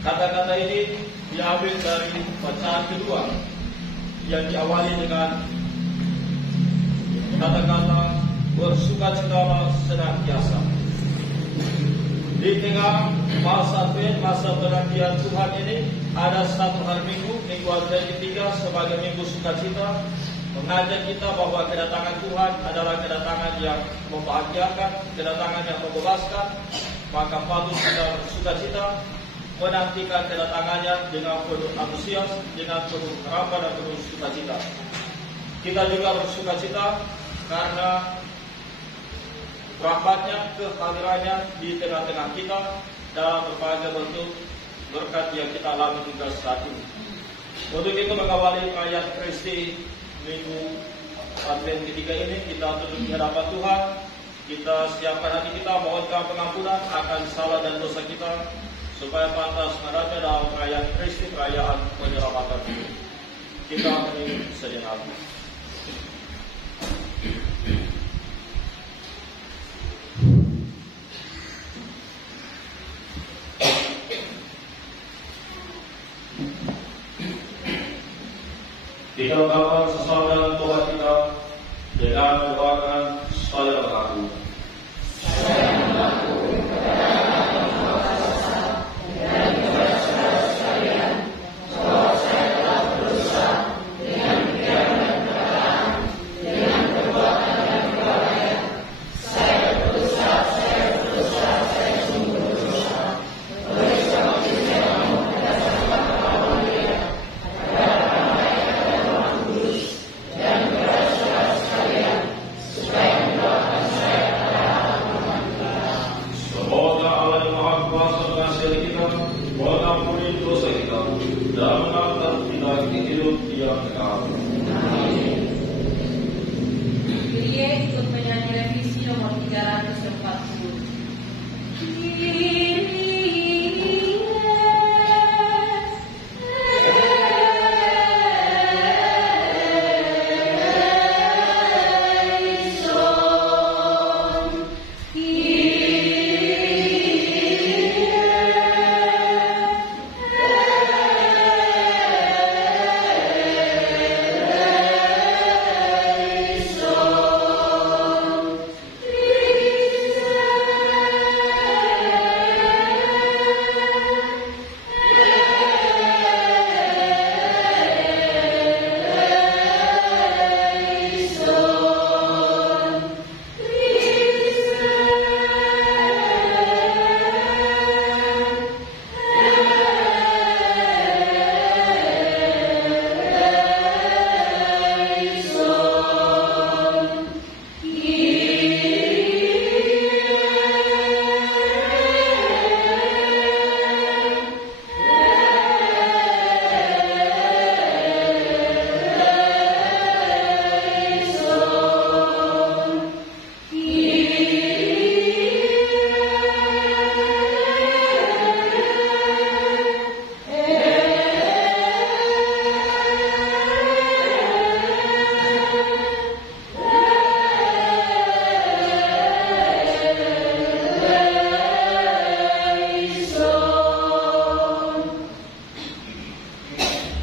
Kata-kata ini diambil dari bacaan kedua yang diawali dengan kata-kata bersukacitalah senantiasa. Di tengah masa Advent, masa penantian Tuhan ini, ada satu hari Minggu, Minggu Advent ketiga sebagai Minggu Sukacita, mengajak kita bahwa kedatangan Tuhan adalah kedatangan yang membahagiakan, kedatangan yang membebaskan. Maka patut kita bersukacita menantikan kedatangannya dengan penuh antusias, dengan penuh harapan dan penuh sukacita. Kita juga bersukacita karena rahmatnya, kehadirannya di tengah-tengah kita dalam berbagai bentuk berkat yang kita alami hingga saat ini. Untuk itu mengawali perayaan Kristi Minggu Advent ketiga ini, kita tunduk di hadapan Tuhan. Kita siapkan hati kita, mohonkan pengampunan akan salah dan dosa kita, supaya pantas menghadapnya dalam perayaan Kristi, perayaan penyelamatan. Kita akan sejenak. Kita ungkapkan sesama dalam Tuhan kita dengan mendoakan supaya mengaku. Saya mengaku kepada dosa dan saudara sekalian bahwa saya telah berdosa dengan pikiran dan perkataan, dengan perbuatan dan kelalaian. Saya berdosa, saya sungguh berdosa. Oleh sebab itu saya memohon kepada Bapa Mulia, kepada Roh Kudus dan kepada saudara sekalian supaya mendoakan saya pada Allah Tuhan. Semoga Allah yang Maha Kuasa mengasihi kita, mengampuni dosa kita, dan mengangkat kita ke hidup yang kekal. Amin. Dia ikut penyanyi revisi nomor 340.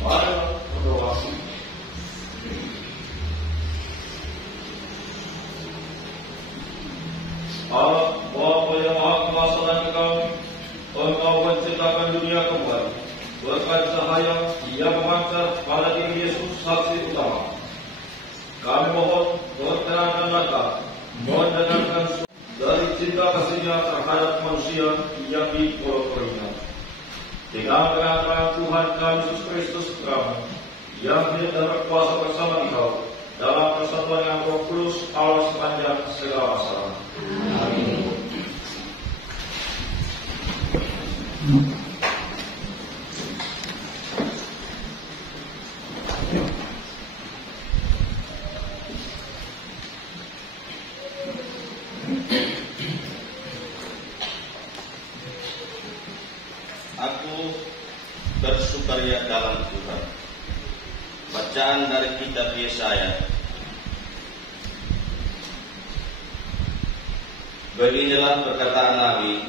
Mari berdoa. Allah, Bapa yang Maha Kuasa dan Kekal, Engkau menciptakan dunia kembali. Berkat cahaya yang memancar pada diri Yesus saksi utama. Kami mohon berkenan mata mendengarkan dari cinta kasihnya terhadap manusia yang dikolonial. Dengan pengantaran Tuhan kami Yesus Kristus kami yang hidup dan berkuasa bersama Engkau dalam persatuan yang Roh Kudus Allah sepanjang segala masa. Amin. Aku bersukaria dalam Tuhan. Bacaan dari kitab Yesaya. Beginilah perkataan Nabi,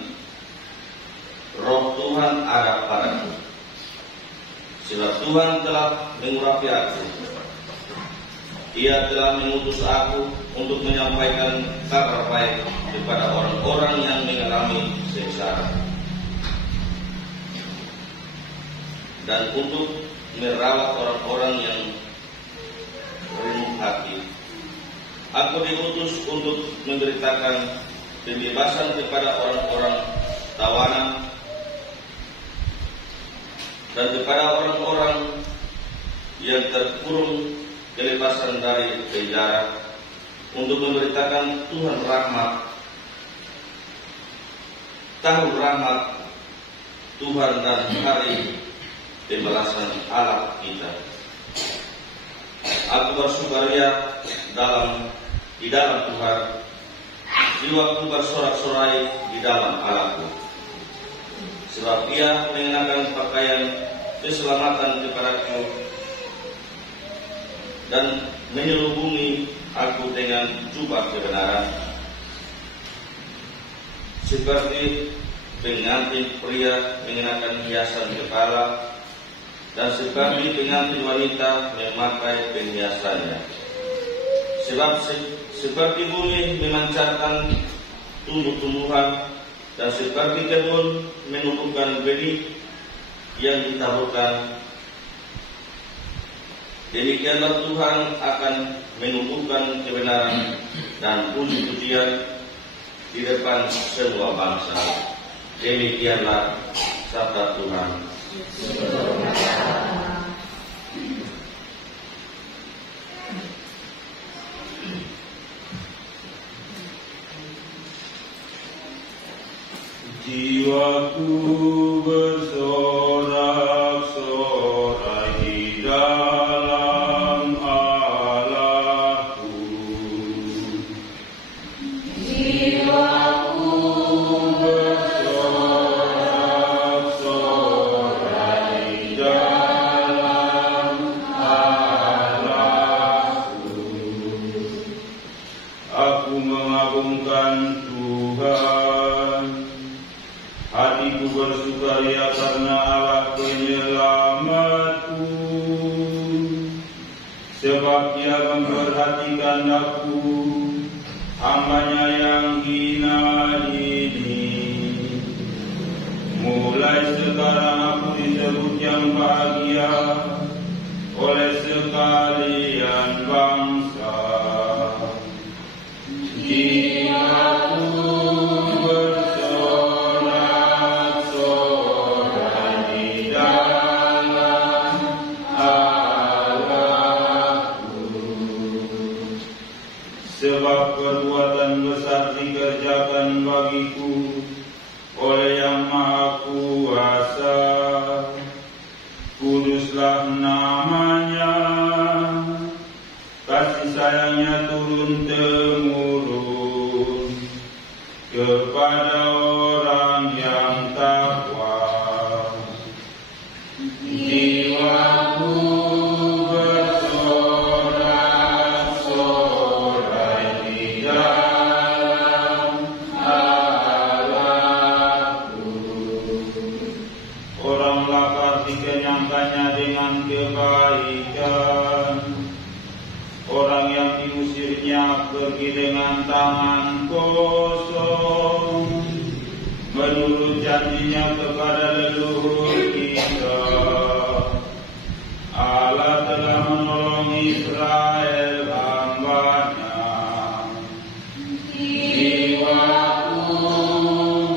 Roh Tuhan ada padaku, sebab Tuhan telah mengurapi aku. Ia telah mengutus aku untuk menyampaikan kabar baik kepada orang-orang yang mengalami sengsara, dan untuk merawat orang-orang yang remuk hati. Aku diutus untuk memberitakan pembebasan kepada orang-orang tawanan dan kepada orang-orang yang terkurung kelepasan dari penjara, untuk memberitakan Tuhan rahmat, tahun rahmat Tuhan dan hari pembalasan Allah kita. Aku bersukaria di dalam Tuhan, jiwaku bersorak-sorai di dalam Allahku, sebab Ia mengenakan pakaian keselamatan kepadaku dan menyelubungi aku dengan jubah kebenaran, seperti pengantin pria mengenakan hiasan kepala, dan seperti pengantin wanita memakai perhiasannya. Sebab seperti bumi memancarkan tumbuh-tumbuhan, dan seperti kebun menumbuhkan benih yang ditaburkan, demikianlah Tuhan akan menumbuhkan kebenaran dan puji-pujian di depan semua bangsa. Demikianlah sabda Tuhan. Jiwaku bersorak-sorai di dalam Allahku. Jiwaku bersorak-sorai di dalam Allahku. Aku mengagungkan Tuhan. Hatiku bersukaria karena Allah penyelamatku, sebab Ia memperhatikan aku, hamba-Nya yang hina ini. Mulai sekarang aku disebut yang bahagia oleh sekalian bangsa. Jiwaku sebab perbuatan besar dikerjakan bagiku oleh Yang Maha Kuasa. Kuduslah namanya, kasih sayangnya turun-temurun kepada orang yang takwa. Jiwaku dengan kebaikan. Orang yang diusirnya pergi dengan tangan kosong, menurut janjinya kepada leluhur kita. Allah telah menolong Israel hamba-Nya. Jiwaku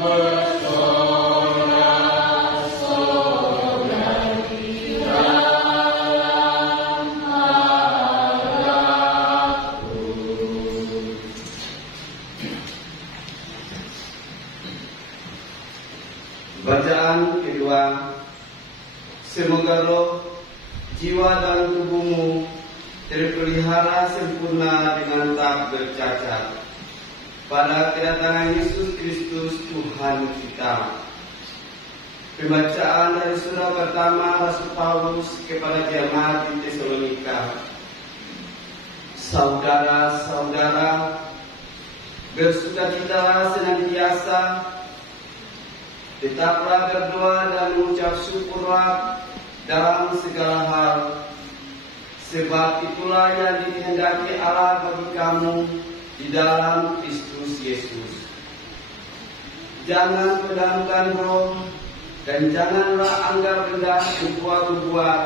bersorak-sorai dalam harapku. Bacaan kedua. Semoga roh, jiwa dan tubuhmu terpelihara sempurna dengan tak bercacat pada kedatangan Yesus Kristus Tuhan kita. Pembacaan dari surat pertama Rasul Paulus kepada jemaat di Tesalonika. Saudara-saudara, bersukacitalah senantiasa, tetaplah berdoa dan mengucap syukurlah dalam segala hal, sebab itulah yang dikehendaki Allah bagi kamu di dalam Kristus Yesus. Jangan pedamkan roh dan janganlah anggap rendah berbuat-buat.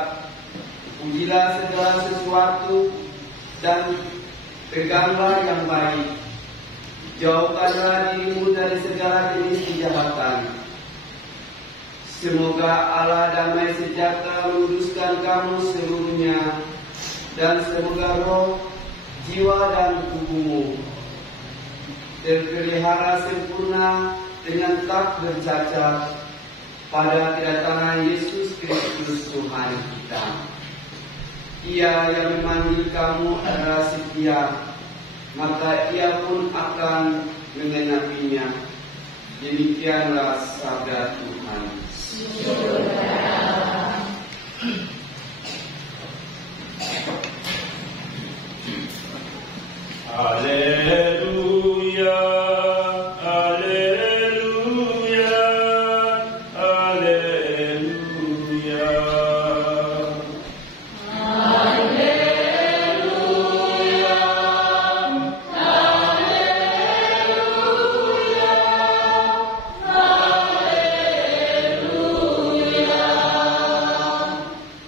Pujilah segala sesuatu dan peganglah yang baik. Jauhkanlah dirimu dari segala jenis kejahatan. Semoga Allah damai sejahtera meluruskan kamu seluruhnya, dan semoga roh, jiwa dan tubuhmu terpelihara sempurna dengan tak bercacat pada kedatangan Yesus Kristus Tuhan kita. Ia yang memanggil kamu adalah setia, maka Ia pun akan menggenapinya. Demikianlah sabda Tuhan. Haleluya, haleluya, haleluya.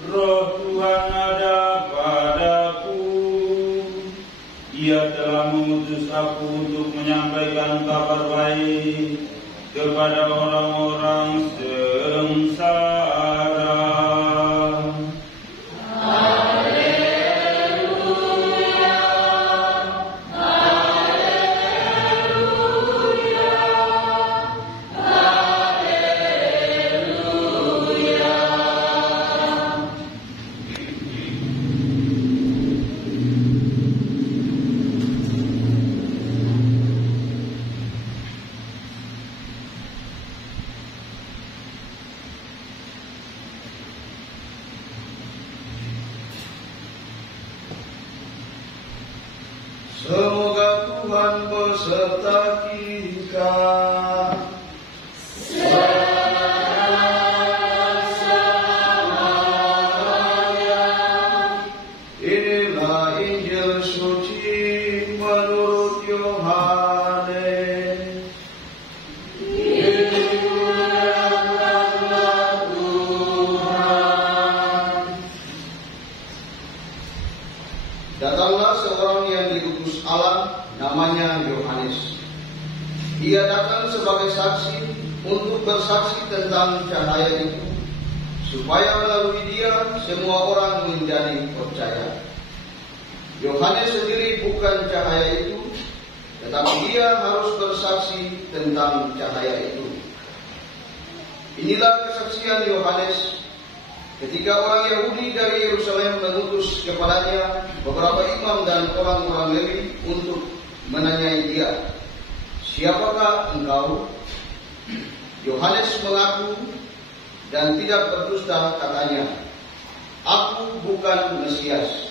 Roh Tuhan ada padaku. Ia telah mengutus aku untuk menyampaikan kabar baik kepada orang-orang sengsara. Semoga Tuhan beserta kita. Inilah Injil suci menurut Yohanes. Datanglah seorang yang diutus Allah, namanya Yohanes. Ia datang sebagai saksi untuk bersaksi tentang cahaya itu, supaya melalui dia semua orang menjadi percaya. Yohanes sendiri bukan cahaya itu, tetapi dia harus bersaksi tentang cahaya itu. Inilah kesaksian Yohanes ketika orang Yahudi dari Yerusalem mengutus kepadanya beberapa imam dan orang-orang Lewi untuk menanyai dia, "Siapakah engkau?" Yohanes mengaku dan tidak berdusta, katanya, "Aku bukan Mesias."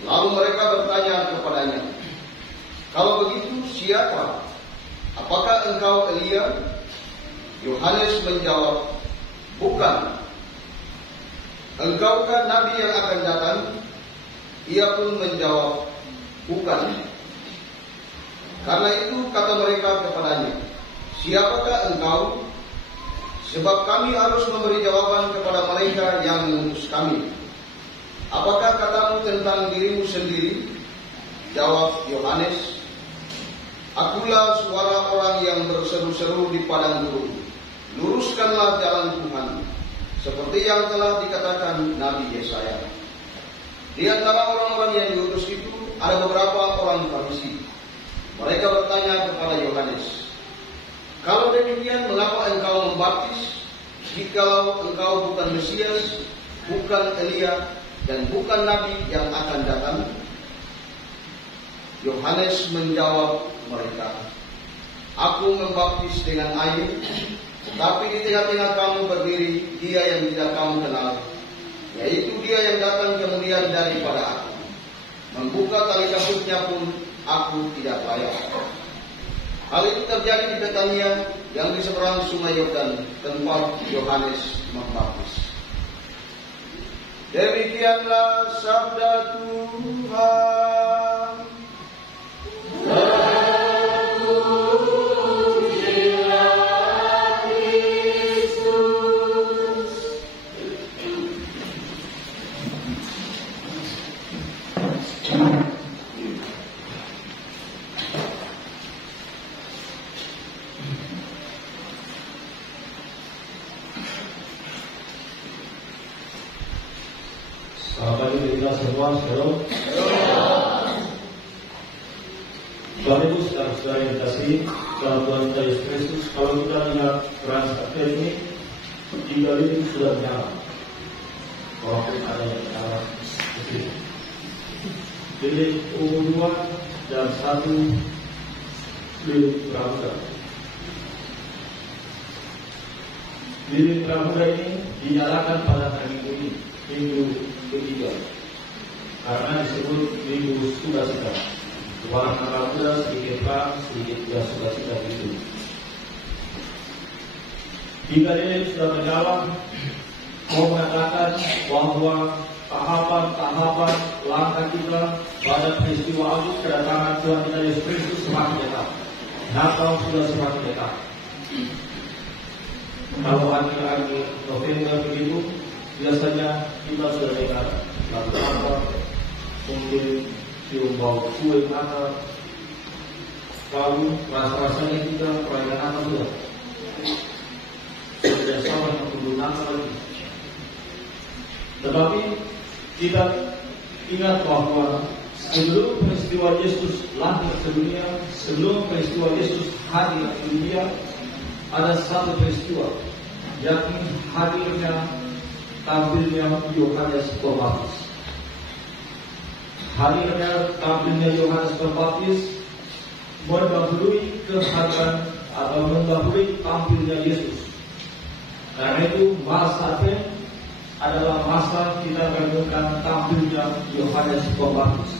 Lalu mereka bertanya kepadanya, "Kalau begitu siapa? Apakah engkau Elia?" Yohanes menjawab, "Bukan." engkaukah nabi yang akan datang? Ia pun menjawab, bukan. Karena itu kata mereka kepadanya, siapakah engkau? Sebab kami harus memberi jawaban kepada mereka yang mengutus kami. Apakah katamu tentang dirimu sendiri? Jawab Yohanes, akulah suara orang yang berseru-seru di padang gurun, luruskanlah jalan Tuhan, seperti yang telah dikatakan Nabi Yesaya. Di antara orang-orang yang diutus itu ada beberapa orang Farisi. Mereka bertanya kepada Yohanes, kalau demikian mengapa engkau membaptis, jikalau engkau bukan Mesias, bukan Elia, dan bukan Nabi yang akan datang? Yohanes menjawab mereka, aku membaptis dengan air, tapi di tengah-tengah kamu berdiri Dia yang tidak kamu kenal, yaitu Dia yang datang kemudian daripada aku. Membuka tali kapuknya pun aku tidak layak. Hal itu terjadi di Betania yang di seberang sungai Yordan, tempat Yohanes membaptis. Demikianlah sabda Tuhan. Selamat pagi kita semua, shalom. Bapak Ibu saudara-saudara yang dikasihi dalam Tuhan kita Yesus Kristus, kalau kita lihat peran saat ini, 3 lilin sudah menyala. Walaupun ada yang menyala di sini. Lilin ungu 2 dan 1 lilin pramuda. Lilin pramuda ini dinyalakan pada hari ini, Minggu ketiga, karena disebut Minggu Sukacita. Warna pramuda sedikit terang, sedikit tidak sukacita itu. 3 lilin sudah menyala, mau mengatakan bahwa tahapan-tahapan langkah kita pada peristiwa agung kedatangan Tuhan kita Yesus Kristus semakin dekat. Natal sudah semakin dekat. Kalau akhir-akhir November begitu, biasanya kita sudah dengar lagu Natal, mungkin cium bau kue Natal, lalu rasa-rasanya kita perayaan Natal sudah sama yang menunggu Natal lagi. Tetapi kita ingat bahwa sebelum peristiwa Yesus lahir ke dunia, sebelum peristiwa Yesus hadir ke dunia, ada satu peristiwa, yakni hadirnya tampilnya Yohanes Pembaptis. Hadirnya tampilnya Yohanes Pembaptis mendahului kehadiran atau mendahului tampilnya Yesus. Karena itu masa Advent adalah masa kita merenungkan tampilnya Yohanes Pembaptis.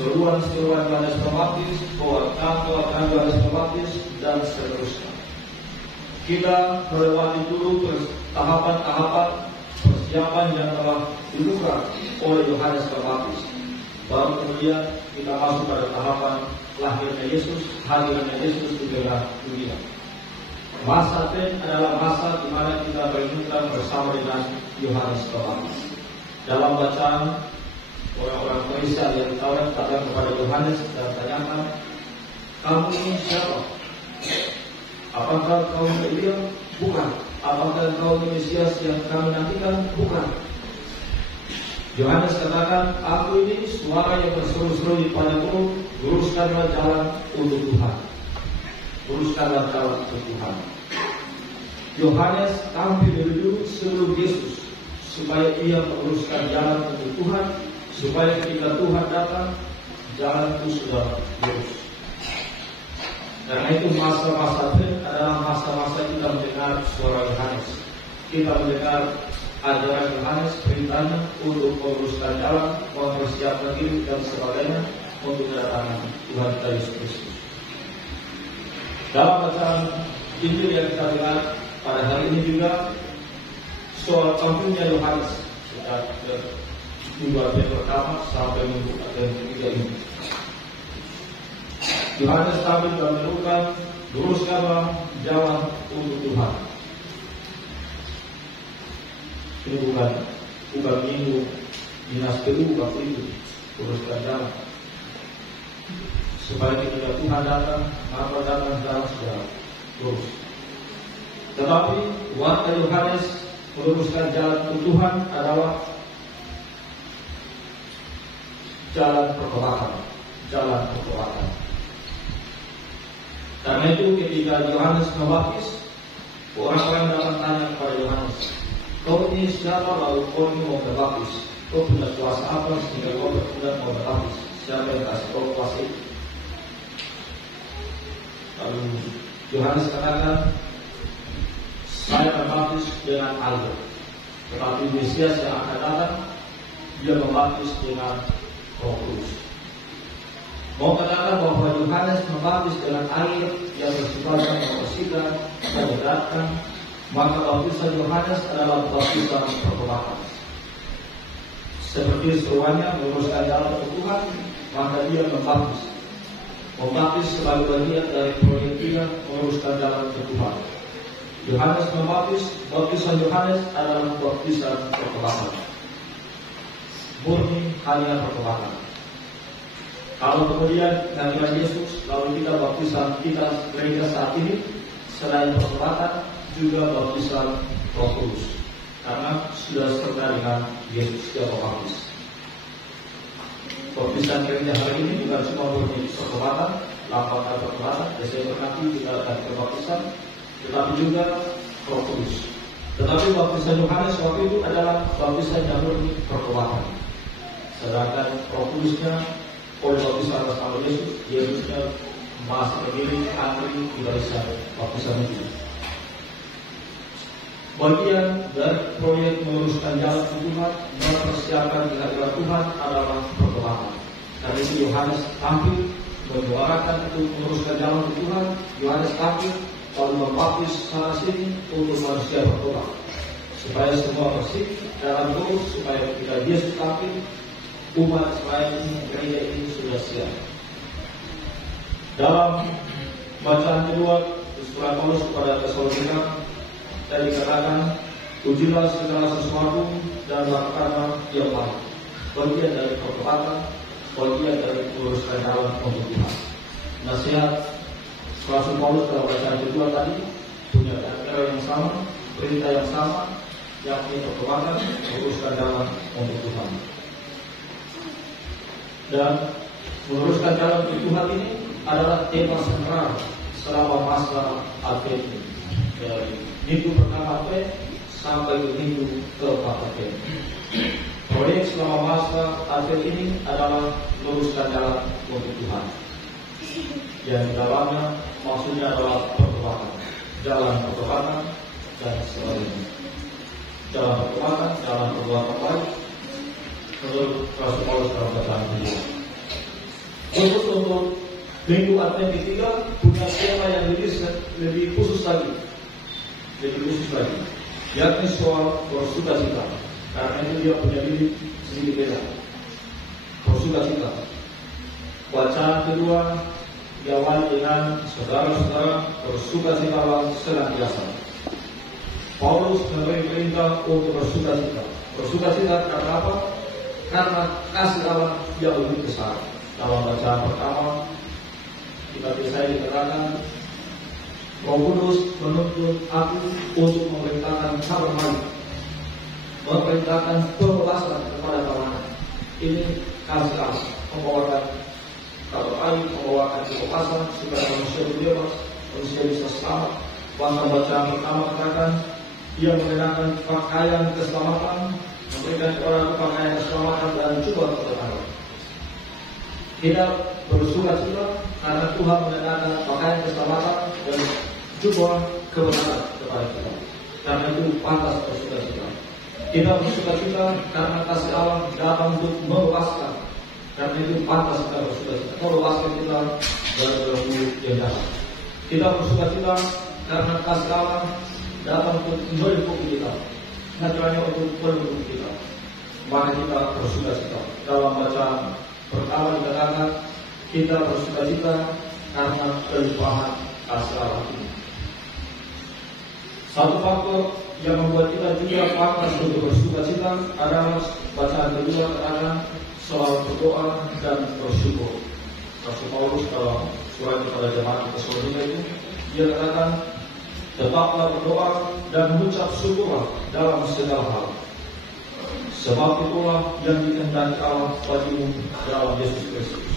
Seruan-seruan Yohanes Pembaptis, doa-doa Yohanes Pembaptis, dan seterusnya. Kita melewati dulu tahapan-tahapan persiapan yang telah dilakukan oleh Yohanes Pembaptis. Baru kemudian kita masuk pada tahapan lahirnya Yesus, hadirnya Yesus di tengah dunia. Masa Advent adalah masa di mana kita merenungkan bersama dengan Yohanes Pembaptis. Dalam bacaan orang-orang Farisi yang Taurat datang kepada Yohanes dan tanyakan, kamu ini siapa? Apakah kau Elia? Bukan. Apakah kau Mesias yang kami nantikan? Bukan. Yohanes katakan, aku ini suara yang berseru-seru di padang gurun, luruskanlah jalan untuk Tuhan. Luruskanlah jalan untuk Tuhan. Yohanes tampil dulu sebelum Yesus, supaya ia meluruskan jalan untuk Tuhan, supaya ketika Tuhan datang, jalan itu sudah lurus. Karena itu masa-masa itu adalah masa-masa kita mendengar suara Yohanes. Kita mendengar ajaran Yohanes, perintahnya untuk meluruskan jalan, mempersiapkan diri dan sebagainya untuk kedatangan Tuhan kita Yesus Kristus. Dalam bacaan Injil yang kita lihat pada hari ini juga soal tampilnya Yohanes Kita dua yang pertama sampai minggu yang ketiga ini. Yohanes tampil dan menyerukan, luruskanlah jalan untuk Tuhan. Ini bukan minggu dinas kedua waktu itu, luruskan jalan. Supaya ketika Tuhan datang, maka datang dalam sejarah lurus. Tetapi warga Yohanes meluruskan jalan untuk Tuhan adalah jalan pertobatan. Karena itu ketika Yohanes membaptis, orang-orang datang tanya kepada Yohanes, kau ini siapa lalu kau ini mau berbaptis? Kau punya kuasa apa sehingga kau berkenan mau berbaptis? Siapa yang kasih kau kuasa itu? Lalu Yohanes katakan, saya membaptis dengan air, tetapi Mesias yang akan datang, dia membaptis dengan Roh Kudus. Mau katakan bahwa Yohanes membaptis dengan air yang bersifatnya membersihkan dan menyegarkan, maka baptisan Yohanes adalah baptisan pertobatan. Seperti seruannya meluruskan jalan untuk Tuhan, maka dia membaptis sebagai bagian dari proyek dia meluruskan jalan untuk Tuhan. Yohanes membaptis, baptisan Yohanes adalah baptisan pertobatan. Murni hanya pertobatan. Kalau kemudian kehadiran Yesus lalu kita baptisan kita gereja saat ini selain pertobatan juga baptisan Roh Kudus, karena sudah serta dengan Yesus yang membaptis. Baptisan gereja hari ini bukan cuma murni pertobatan, lambang pertobatan, Desember nanti kita akan kebaptisan, tetapi juga Roh Kudus. Tetapi baptisan Yohanes waktu itu adalah baptisan yang murni pertobatan. Sedangkan Roh Kudusnya oleh baptisan atas nama Yesusnya masih berdiri antri di barisan baptisan itu. Bagian dari proyek meluruskan jalan Tuhan, mempersiapkan kehadiran Tuhan adalah pertobatan. Karena itu Yohanes tampil menyuarakan untuk meluruskan jalan Tuhan. Yohanes tampil lalu membaptis sana sini untuk manusia bertobat, supaya semua bersih dalam lurus, supaya ketika Yesus tampil, umat Israel ini, gereja ini sudah siap. Dalam bacaan kedua surat Paulus kepada Tesalonika, tadi dikatakan, ujilah segala sesuatu dan lakukanlah yang baik. Bagian dari pertobatan, bagian dari meluruskan jalan untuk Tuhan. Nasihat Rasul Paulus dalam bacaan kedua tadi punya cara yang sama, perintah yang sama, yakni pertobatan, meluruskan jalan untuk Tuhan. Dan meluruskan jalan untuk Tuhan ini adalah tema sentral selama masa Advent ini. Dari minggu pertama Advent sampai ke minggu keempat Advent. Proyek selama masa Advent ini adalah meluruskan jalan untuk Tuhan. Yang di dalamnya maksudnya adalah pertobatan, jalan pertobatan dan sebagainya. Jalan pertobatan, jalan perbuatan baik. Menurut Rasul Paulus dalam bacaan ini. Untuk minggu Advent ketiga punya tema yang lebih khusus lagi, yakni soal bersukacita. Karena itu dia punya diri sedikit beda. Bersukacita. Bacaan kedua diawali dengan saudara-saudara bersukacitalah senantiasa. Paulus memberi perintah untuk bersukacita. Bersukacita karena apa? Karena kasih Allah yang lebih besar. Dalam bacaan pertama kita bisa dikatakan, Roh Kudus menuntut aku untuk memerintahkan kabar baik, memerintahkan pembebasan kepada tawanan. Ini kasih Allah, membawakan kabar baik, membawakan kebebasan supaya manusia bebas, manusia bisa selamat. Bahkan bacaan pertama katakan, dia mengenakan pakaian keselamatan, memberikan orang pakaian keselamatan dan coba tetangga. Tidak bersukacita karena Tuhan mengenakan pakaian keselamatan dan juga kebenaran kepada kita. Karena itu pantas bersukacita. Kita bersukacita karena kasih Allah datang untuk membebaskan. Karena itu pantas kita bersukacita, membebaskan kita dari belenggu yang jahat. Kita bersukacita karena kasih Allah datang untuk melindungi kita, hanya untuk melindungi kita. maka kita bersuka-cita. Dalam bacaan pertama dikatakan kita bersuka-cita karena kelimpahan kasih Allah ini. Satu faktor yang membuat kita juga pantas untuk bersuka-cita adalah bacaan kedua katakan soal berdoa dan bersyukur. Rasul Paulus dalam surat kepada jemaat Tesalonika itu dia katakan, tetaplah berdoa dan mengucap syukurlah dalam segala hal. Sebab itulah yang dikehendaki Allah bagimu dalam Yesus Kristus.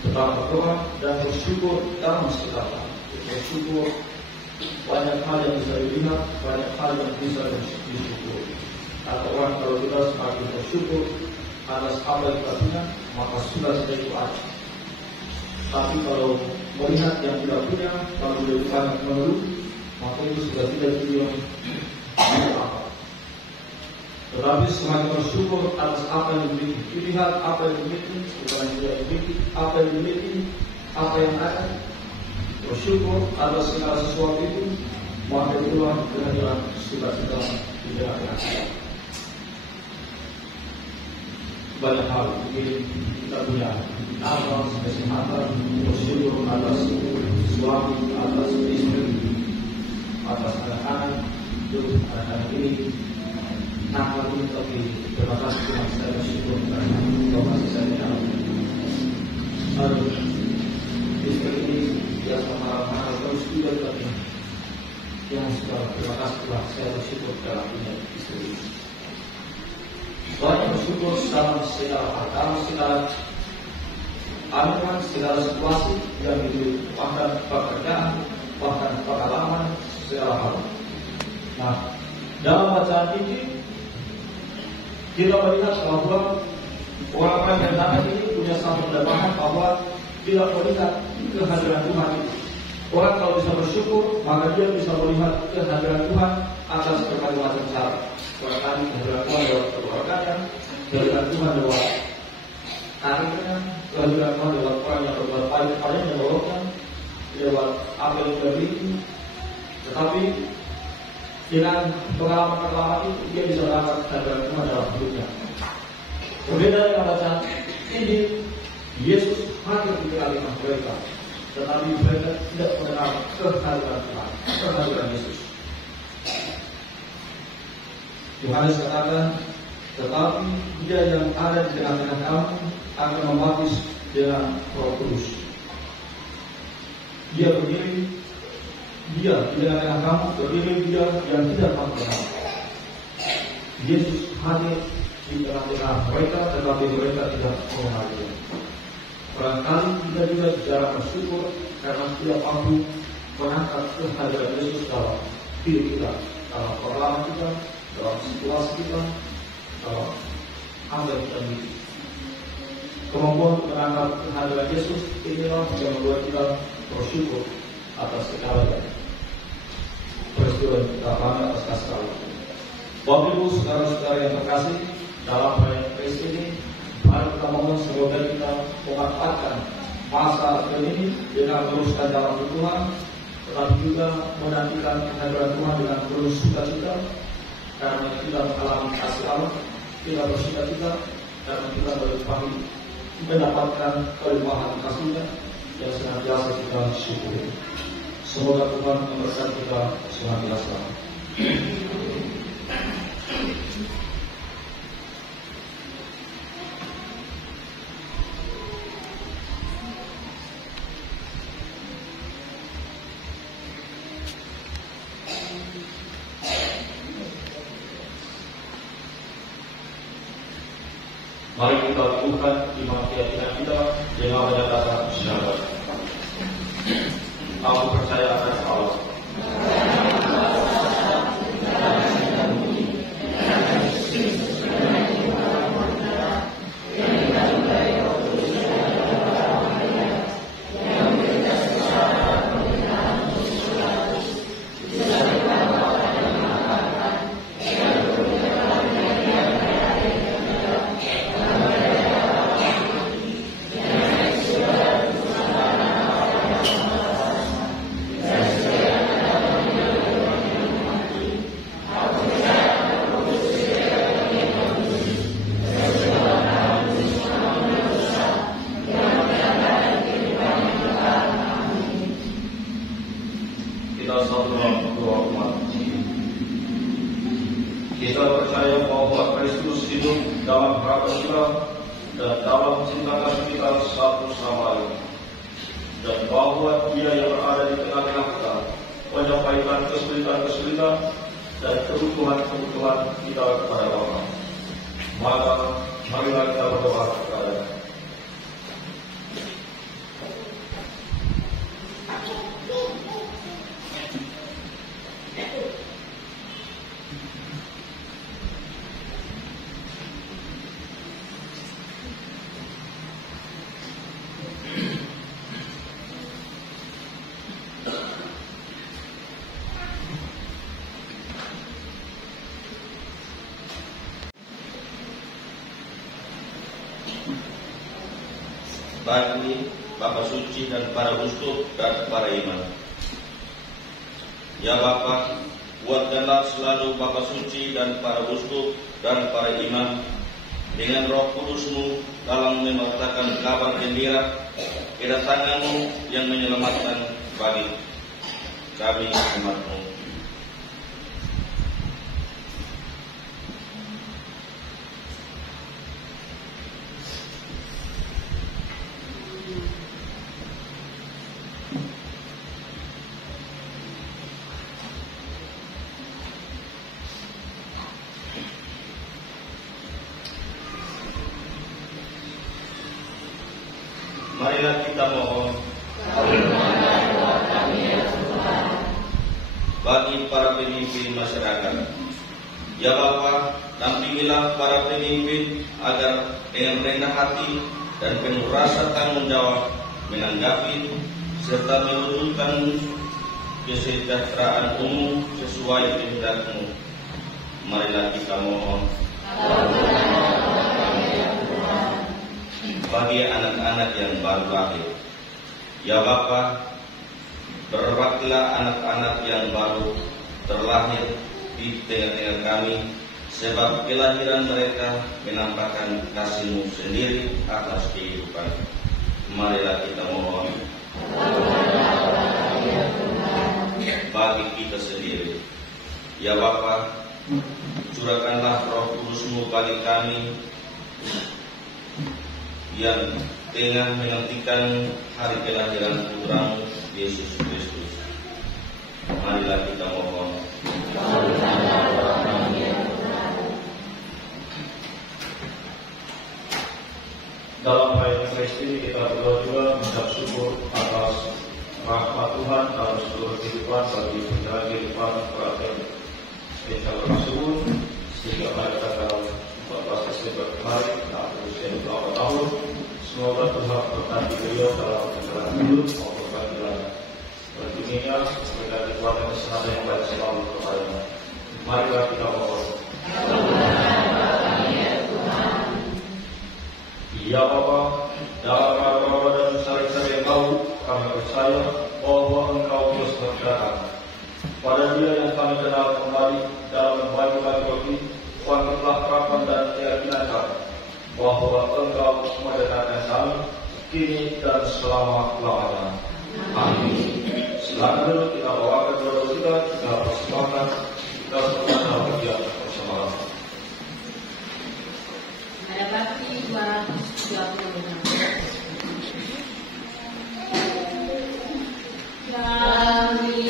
Tetap berdoa dan bersyukur dalam segala hal. Bersyukur, banyak hal yang bisa dilihat, banyak hal yang bisa disyukuri. Atau orang kalau kita semakin bersyukur atas apa yang kita punya, maka sudah itu ada. Tapi kalau melihat yang tidak punya, kalau lebih banyak mengeluh, maka itu sudah tidak juga apa. Tetapi semakin bersyukur atas apa yang dimiliki, dilihat apa yang dimiliki, bukan yang tidak dimiliki, apa yang dimiliki, apa yang ada. Bersyukur atas segala sesuatu itu, maka itulah kehadiran sukacita di dalam hati. Banyak hal mungkin kita punya amal, kesehatan, bersyukur atas suami, atas istri, atas anak-anak, itu anak-anak ini. Nah, lalu tapi terima kasih Tuhan, saya bersyukur karena Kau kasih saya. Lalu istri ini biasa marah-marah terus juga tapi yang sudah terima kasih Tuhan, saya bersyukur dalam punya istri ini. Banyak bersyukur dalam segala hal, dalam segala anugerah, segala situasi yang itu, bahkan pekerjaan, bahkan pengalaman, segala hal. Nah, dalam bacaan ini kita melihat bahwa orang-orang yang datang ini punya satu kelemahan bahwa tidak melihat kehadiran Tuhan itu. Orang kalau bisa bersyukur, maka dia bisa melihat kehadiran Tuhan atas berbagai macam cara. Barangkali kehadiran Tuhan lewat keluarganya, kehadiran Tuhan lewat karirnya, kehadiran Tuhan lewat orang yang berbuat baik kepadanya, lewat apa yang dia miliki. Tetapi dengan pengalaman-pengalaman itu dia bisa dapat kehadiran Tuhan dalam hidupnya. Berbeda dengan bacaan ini, Yesus hadir di tengah-tengah mereka, tetapi mereka tidak mengenal kehadiran Tuhan, kehadiran Yesus. Yohanes katakan, tetapi dia yang ada di tengah-tengah kamu akan membaptis dengan Roh Kudus. Dia berdiri, dia di tengah-tengah kamu berdiri dia yang tidak mengenal. Yesus hadir di tengah-tengah mereka, tetapi mereka tidak mengenal dia. Barangkali kita juga bicara bersyukur karena tidak mampu menangkap kehadiran Yesus dalam diri kita, dalam pengalaman kita, dalam situasi kita, dalam apa yang kita miliki. Kemampuan untuk menangkap kehadiran Yesus inilah yang membuat kita bersyukur atas segala peristiwa yang kita alami atas kasih Allah. Bapak Ibu, saudara-saudara yang terkasih, dalam proyek Kris ini, mari kita mohon semoga kita memanfaatkan masa ini dengan meneruskan dalam Tuhan, tetapi juga menantikan kehadiran Tuhan dengan penuh sukacita, karena kita mengalami kasih Allah, kita bersukacita, dan kita berlimpahi mendapatkan kelimpahan kasih-Nya yang senantiasa kita syukuri. Semoga Tuhan memberkati kita senantiasa. Mari kita teguhkan iman keyakinan kita dengan menyatakan syahadat. Aku percaya akan Allah. Saya hidup dalam harapan kita dan dalam cinta kasih kita satu sama lain, dan bahwa Dia yang berada di tengah-tengah kita menyampaikan kesulitan-kesulitan dan kebutuhan-kebutuhan kita kepada Bapa. Maka marilah kita berdoa kepada-Nya. Bagi Bapa Suci dan para uskup dan para imam. Ya Bapa, kuatkanlah selalu Bapa Suci dan para uskup dan para imam dengan Roh Kudus-Mu dalam memberitakan kabar gembira kedatangan-Mu yang menyelamatkan bagi kami umat-Mu. Marilah kita mohon bagi para pemimpin masyarakat. Ya Bapa, dampingilah para pemimpin agar dengan rendah hati dan penuh rasa tanggung jawab menanggapi serta mewujudkan kesejahteraan umum sesuai kehendak-Mu. Marilah kita mohon bagi anak-anak yang baru lahir. Ya Bapa, berbaktilah anak-anak yang baru terlahir di tengah-tengah kami, sebab kelahiran mereka menampakkan kasih-Mu sendiri atas kehidupan. Marilah kita mohon bagi kita sendiri. Ya Bapa, curahkanlah Roh Kudus-Mu bagi kami yang tengah menantikan hari kelahiran Putra-Mu Yesus Kristus. Marilah kita mohon dalam hari Kristi kita berdoa juga mengucap syukur atas rahmat Tuhan dalam seluruh kehidupan bagi perjalanan kehidupan perhatian spesial tersebut, sehingga pada tanggal 14 Desember kemarin usia 28 tahun. Semoga Tuhan berkati beliau dalam perjalanan hidup maupun perjalanan berdunianya, memberikan kekuatan dan kesehatan yang baik selalu kepadanya. Marilah kita mohon. Ya Bapa, dalam doa dan saling-saling tahu, kami percaya bahwa Engkau terus bergerak. Pada Dia yang kami kenal kembali dalam membagi-bagi roti, bangkitlah harapan dan keyakinan kami bahwa Engkau mendekatkan kami kini dan selama-lamanya. Amin. Silakan dulu kita bawakan doa kita persembahkan kita dalam kegiatan bersama. Ada bakti 236. Kami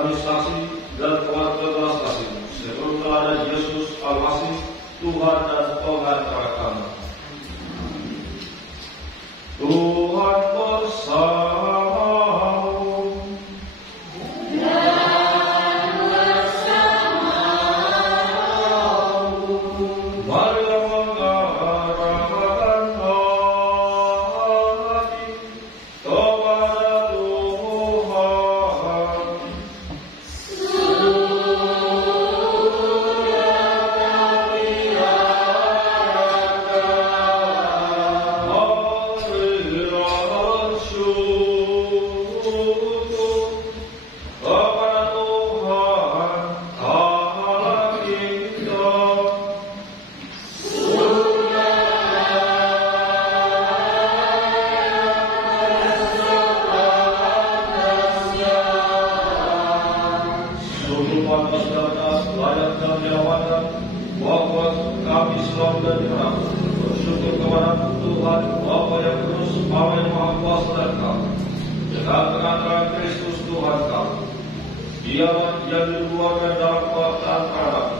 kami saksi dan keluarga belas kasih sebelum telah ada Yesus Al-Masih Tuhan dan pengantar kami. Tuhan bersamamu. Dan bersamamu. Mari mengarahkan hati kepada Tuhan. Kami selalu dan diharap bersyukur kepada Tuhan Bapa yang terus Allah yang Maha Kuasa dan kami dengan pengantaran Kristus Tuhan kami. Dialah yang diluarkan dalam kekuatan Adam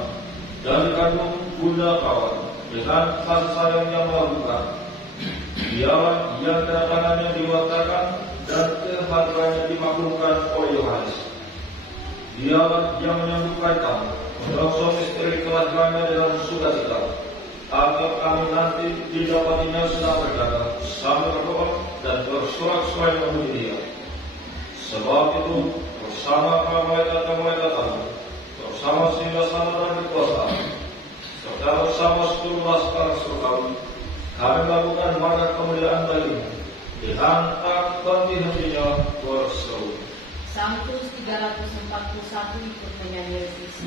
dan dikandung bunda kawan dengan kasih sayang yang melakukan. Dialah yang kedatangannya diwatakan dan kehadirannya dimaklumkan oleh Yohanes. Dialah yang menyembuhkan kami dalam suami istri kelahirannya dalam sukacita, agar kami nanti didapatinya sedang berjaga sambil berdoa dan bersorak-sorai memuji Dia. Sebab itu bersama para malaikat kami, bersama singgasana dan kekuasaan, serta bersama seluruh laskar surgawi, kami melakukan marga kemuliaan baginya dengan tak henti-hentinya berseru. Sanctus 341 ikut menyanyi revisi.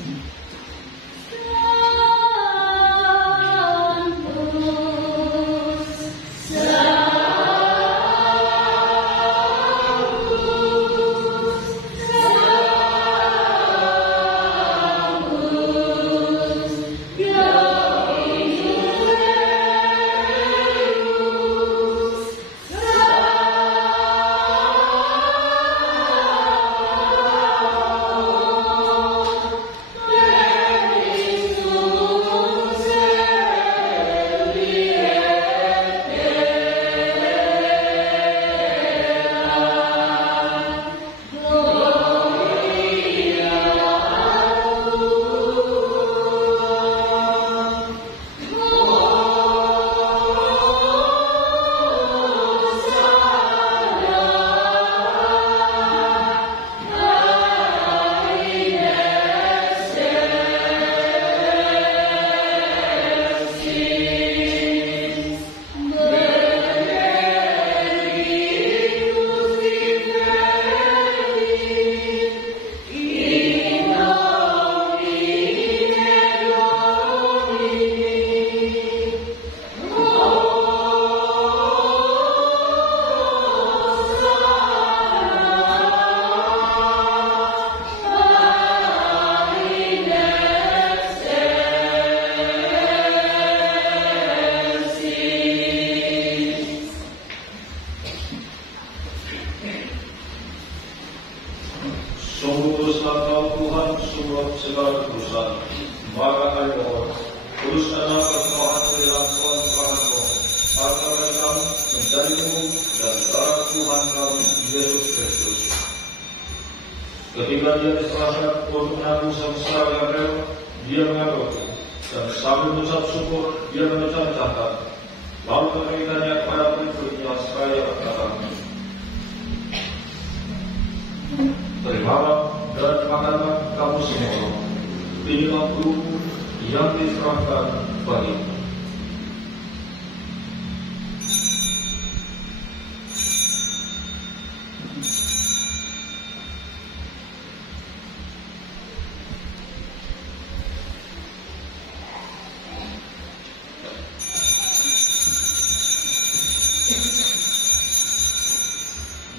Sungguh berselah Kau Tuhan sumber segala kekudusan. Maka kami mohon, teruskanlah pertolongan dalam Tuhan Kau, agar kami menjadi tubuh dan darah Tuhan kami Yesus Kristus. Ketika Dia diserahkan untuk menanggung sengsara Gabriel, Dia mengaku dan sambil mengucap syukur Dia memecah-mecahkan. Lalu memberikannya kepada murid-muridnya seraya berkata, terimalah dan makanlah kamu semua. Inilah tubuhku yang diserahkan bagimu.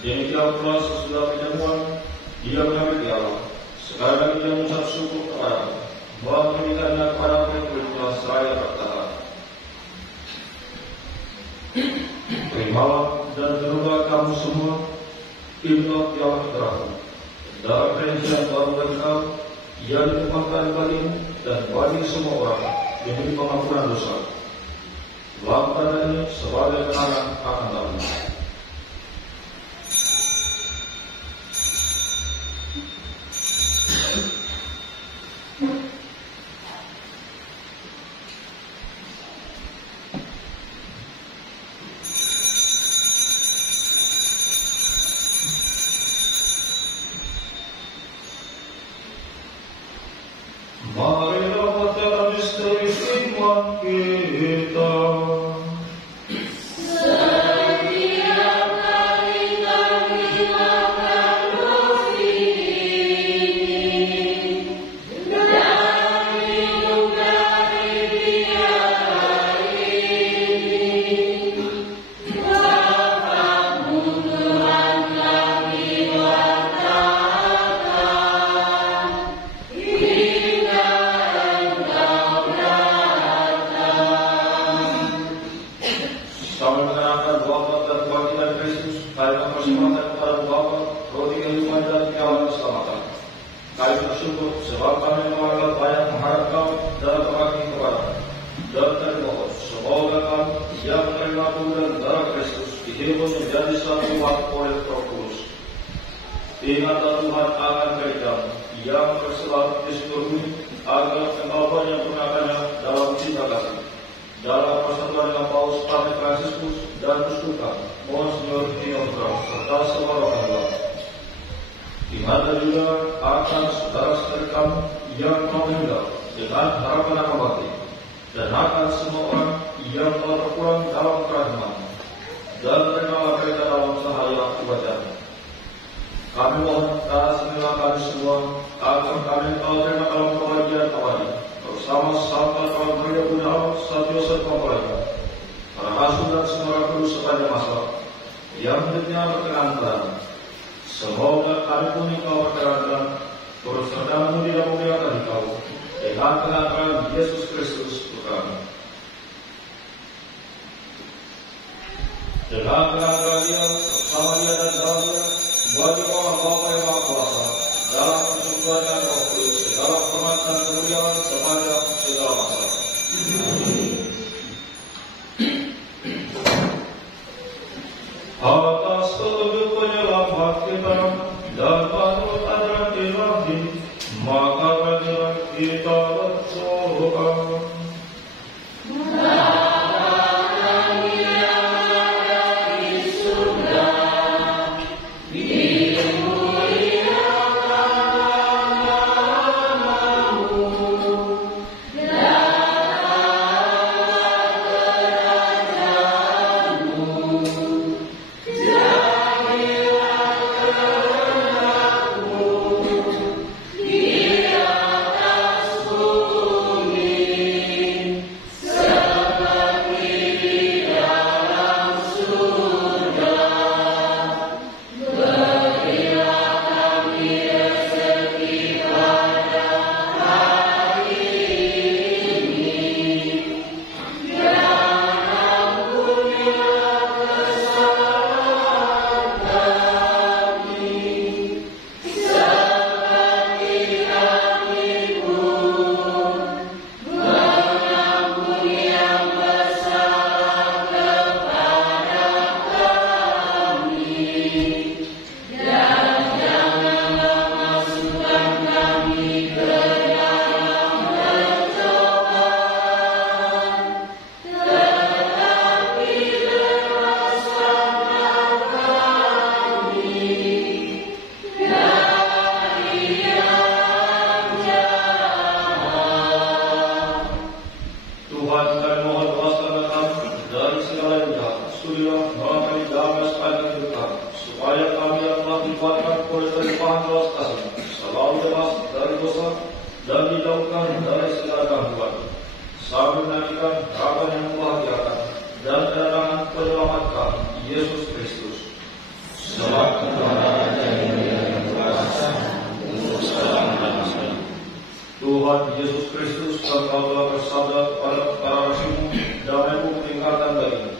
Demikian pula sesudah perjamuan, Dia mengambil piala. Sekali lagi Dia mengucap syukur kepada Allah, memberikannya kepada murid-muridnya seraya berkata, terimalah dan minumlah kamu semua, inilah piala darahku, darah perjanjian yang baru bagi kau, yang ditumpahkan bagimu dan bagi semua orang demi pengampunan dosa. Lakukan ini sebagai kenangan akan kami. Marilah katakan misteri iman kita. Setiap kali kami makan roti ini dan minum dari biara ini, Bapa-Mu Tuhan kami wartakan hingga Engkau datang. Sambil mengenakan wafat dan kebangkitan Kristus, kami mempersembahkan kepada Bapa roti kehidupan dan piala keselamatan. Kami bersyukur sebab kami keluarga banyak mengharap Kau dalam berbakti kepada dan kami mohon semoga kami yang menerima tubuh dan darah Kristus dihimpun menjadi satu umat oleh Roh Kudus. Ingatlah Tuhan akan kerjamu yang tersebar di seluruh bumi, agar Engkau menyempurnakannya dalam cinta kasih. Dalam persatuan dengan Paus Patriark Fransiskus dan Uskup kami, Monsignor Tino Brau, serta semua roh Allah. Ingatlah juga akan saudara-saudara kami yang mau meninggal dengan harapan akan bakti, dan akan semua orang yang telah berpulang dalam kerahiman, dan terimalah mereka dalam cahaya wajah-Mu. Kami mohon kasih kami semua, agar kami Kau terima dalam kebahagiaan abadi, bersama-sama Kau beri punya Allah satu Yosef Kompolanya, para rasul dan semua orang kudus sepanjang masa, yang hidupnya berkenan Tuhan. Semoga kami pun Kau berkenan turut serta memuji dan memuliakan Kau, dengan pengantaran Yesus Kristus Tuhan. Dengan pengantaran Dia, bersama Dia dan dalam Dia, bagi Allah Bapa yang Maha Kuasa, dalam persekutuan dan Roh Kudus, segala hormat dan kemuliaan sepanjang segala masa. Atas petunjuk penyelamat kita dan panut ajaran ilahi, maka marilah kita berdoa. Tuhan Yesus Kristus, Engkau telah bersabda kepada para rasul-Mu, damai-Ku kutinggalkan bagimu,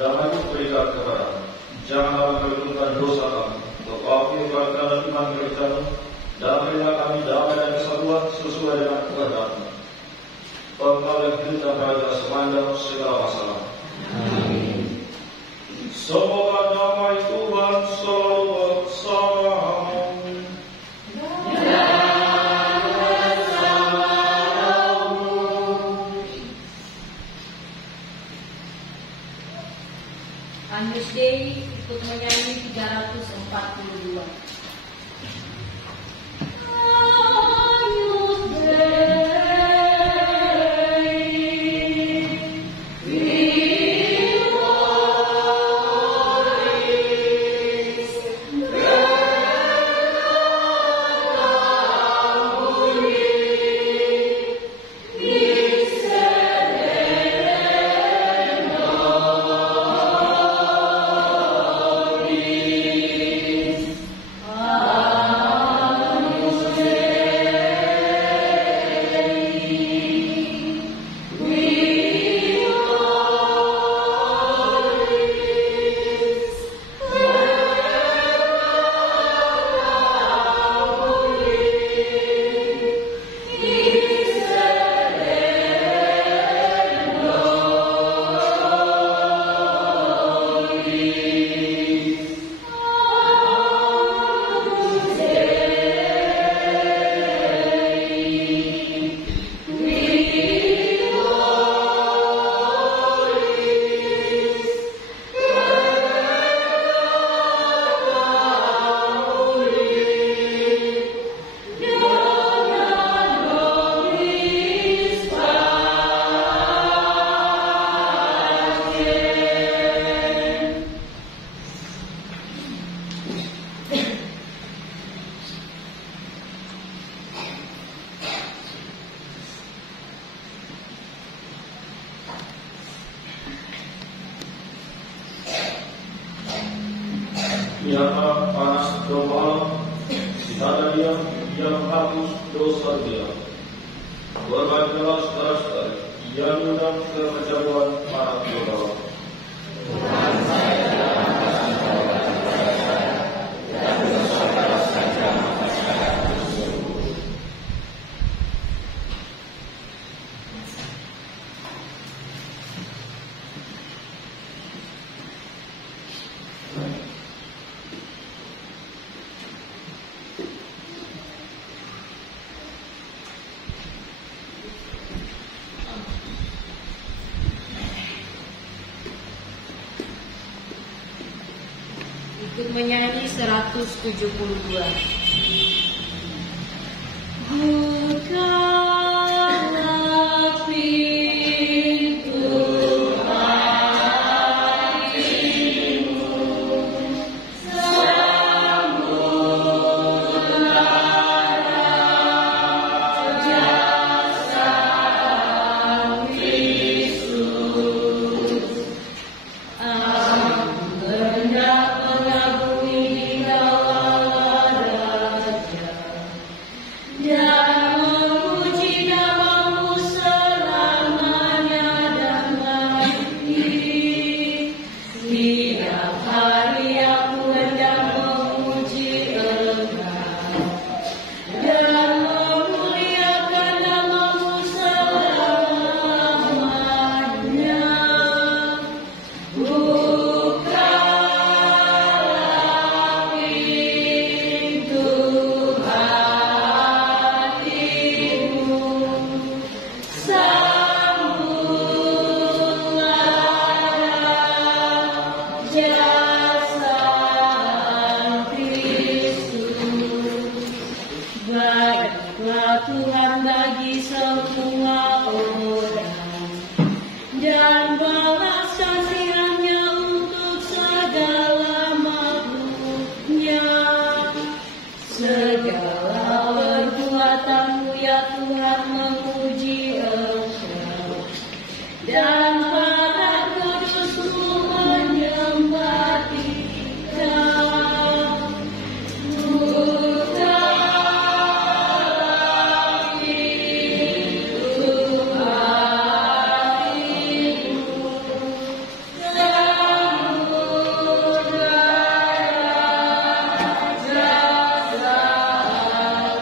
damai-Ku berikan kepadamu. Janganlah memperhitungkan dosa kami, tetapi perkenan iman gereja-Mu, Dan berilah kami damai dan kesatuan sesuai dengan kehendak-Mu. Engkau yang hidup dan raja sepanjang segala masalah. Amin. Semoga damai Tuhan selalu bersamamu. Agnus Dei ikut menyanyi 342. Biarlah panas domba di tanah dia menghapus dosa dia. Berbahagialah saudara-saudara yang diundang ke perjamuan para saudara. Ikut menyanyi 172. Bukalah pintu hatimu, sambutlah Raja Sang Kristus. Hendak mengagumi Kaulah Raja dan memuji namamu selamanya dan nanti. Setiap hari aku hendak memuji Engkau dan memuliakan namamu selamanya. Bukalah pintu hatimu, sambutlah Raja Sang Kristus. Baiklah Tuhan bagi semua orang, dan balas kasihan-Nya untuk segala makhluknya. Segala perbuatan-Mu ya Tuhan memuji Engkau, dan para kudus-Mu menyembah Dikau. Bukalah pintu hatimu, sambutlah Raja Sang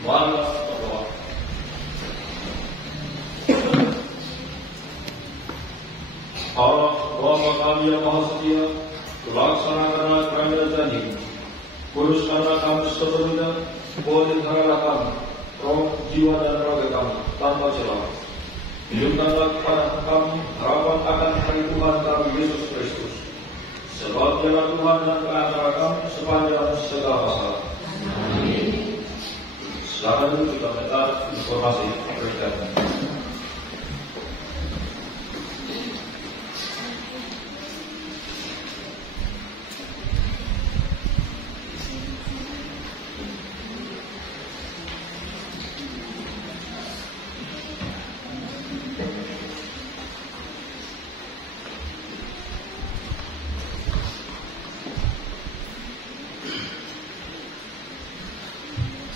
Mari berdoa. Allah Bapa kami yang Maha Setia, laksanakanlah kerajaan janji. Kuduskanlah kami sepenuhnya, peliharalah kami, roh, jiwa dan raga kami tanpa celah. Hidupkanlah kepada kami harapan akan hari Tuhan kami Yesus Kristus. Sebab Dialah Tuhan dan pengantara kami sepanjang segala masa. Amin. Silakan dulu kita minta informasi berikutnya.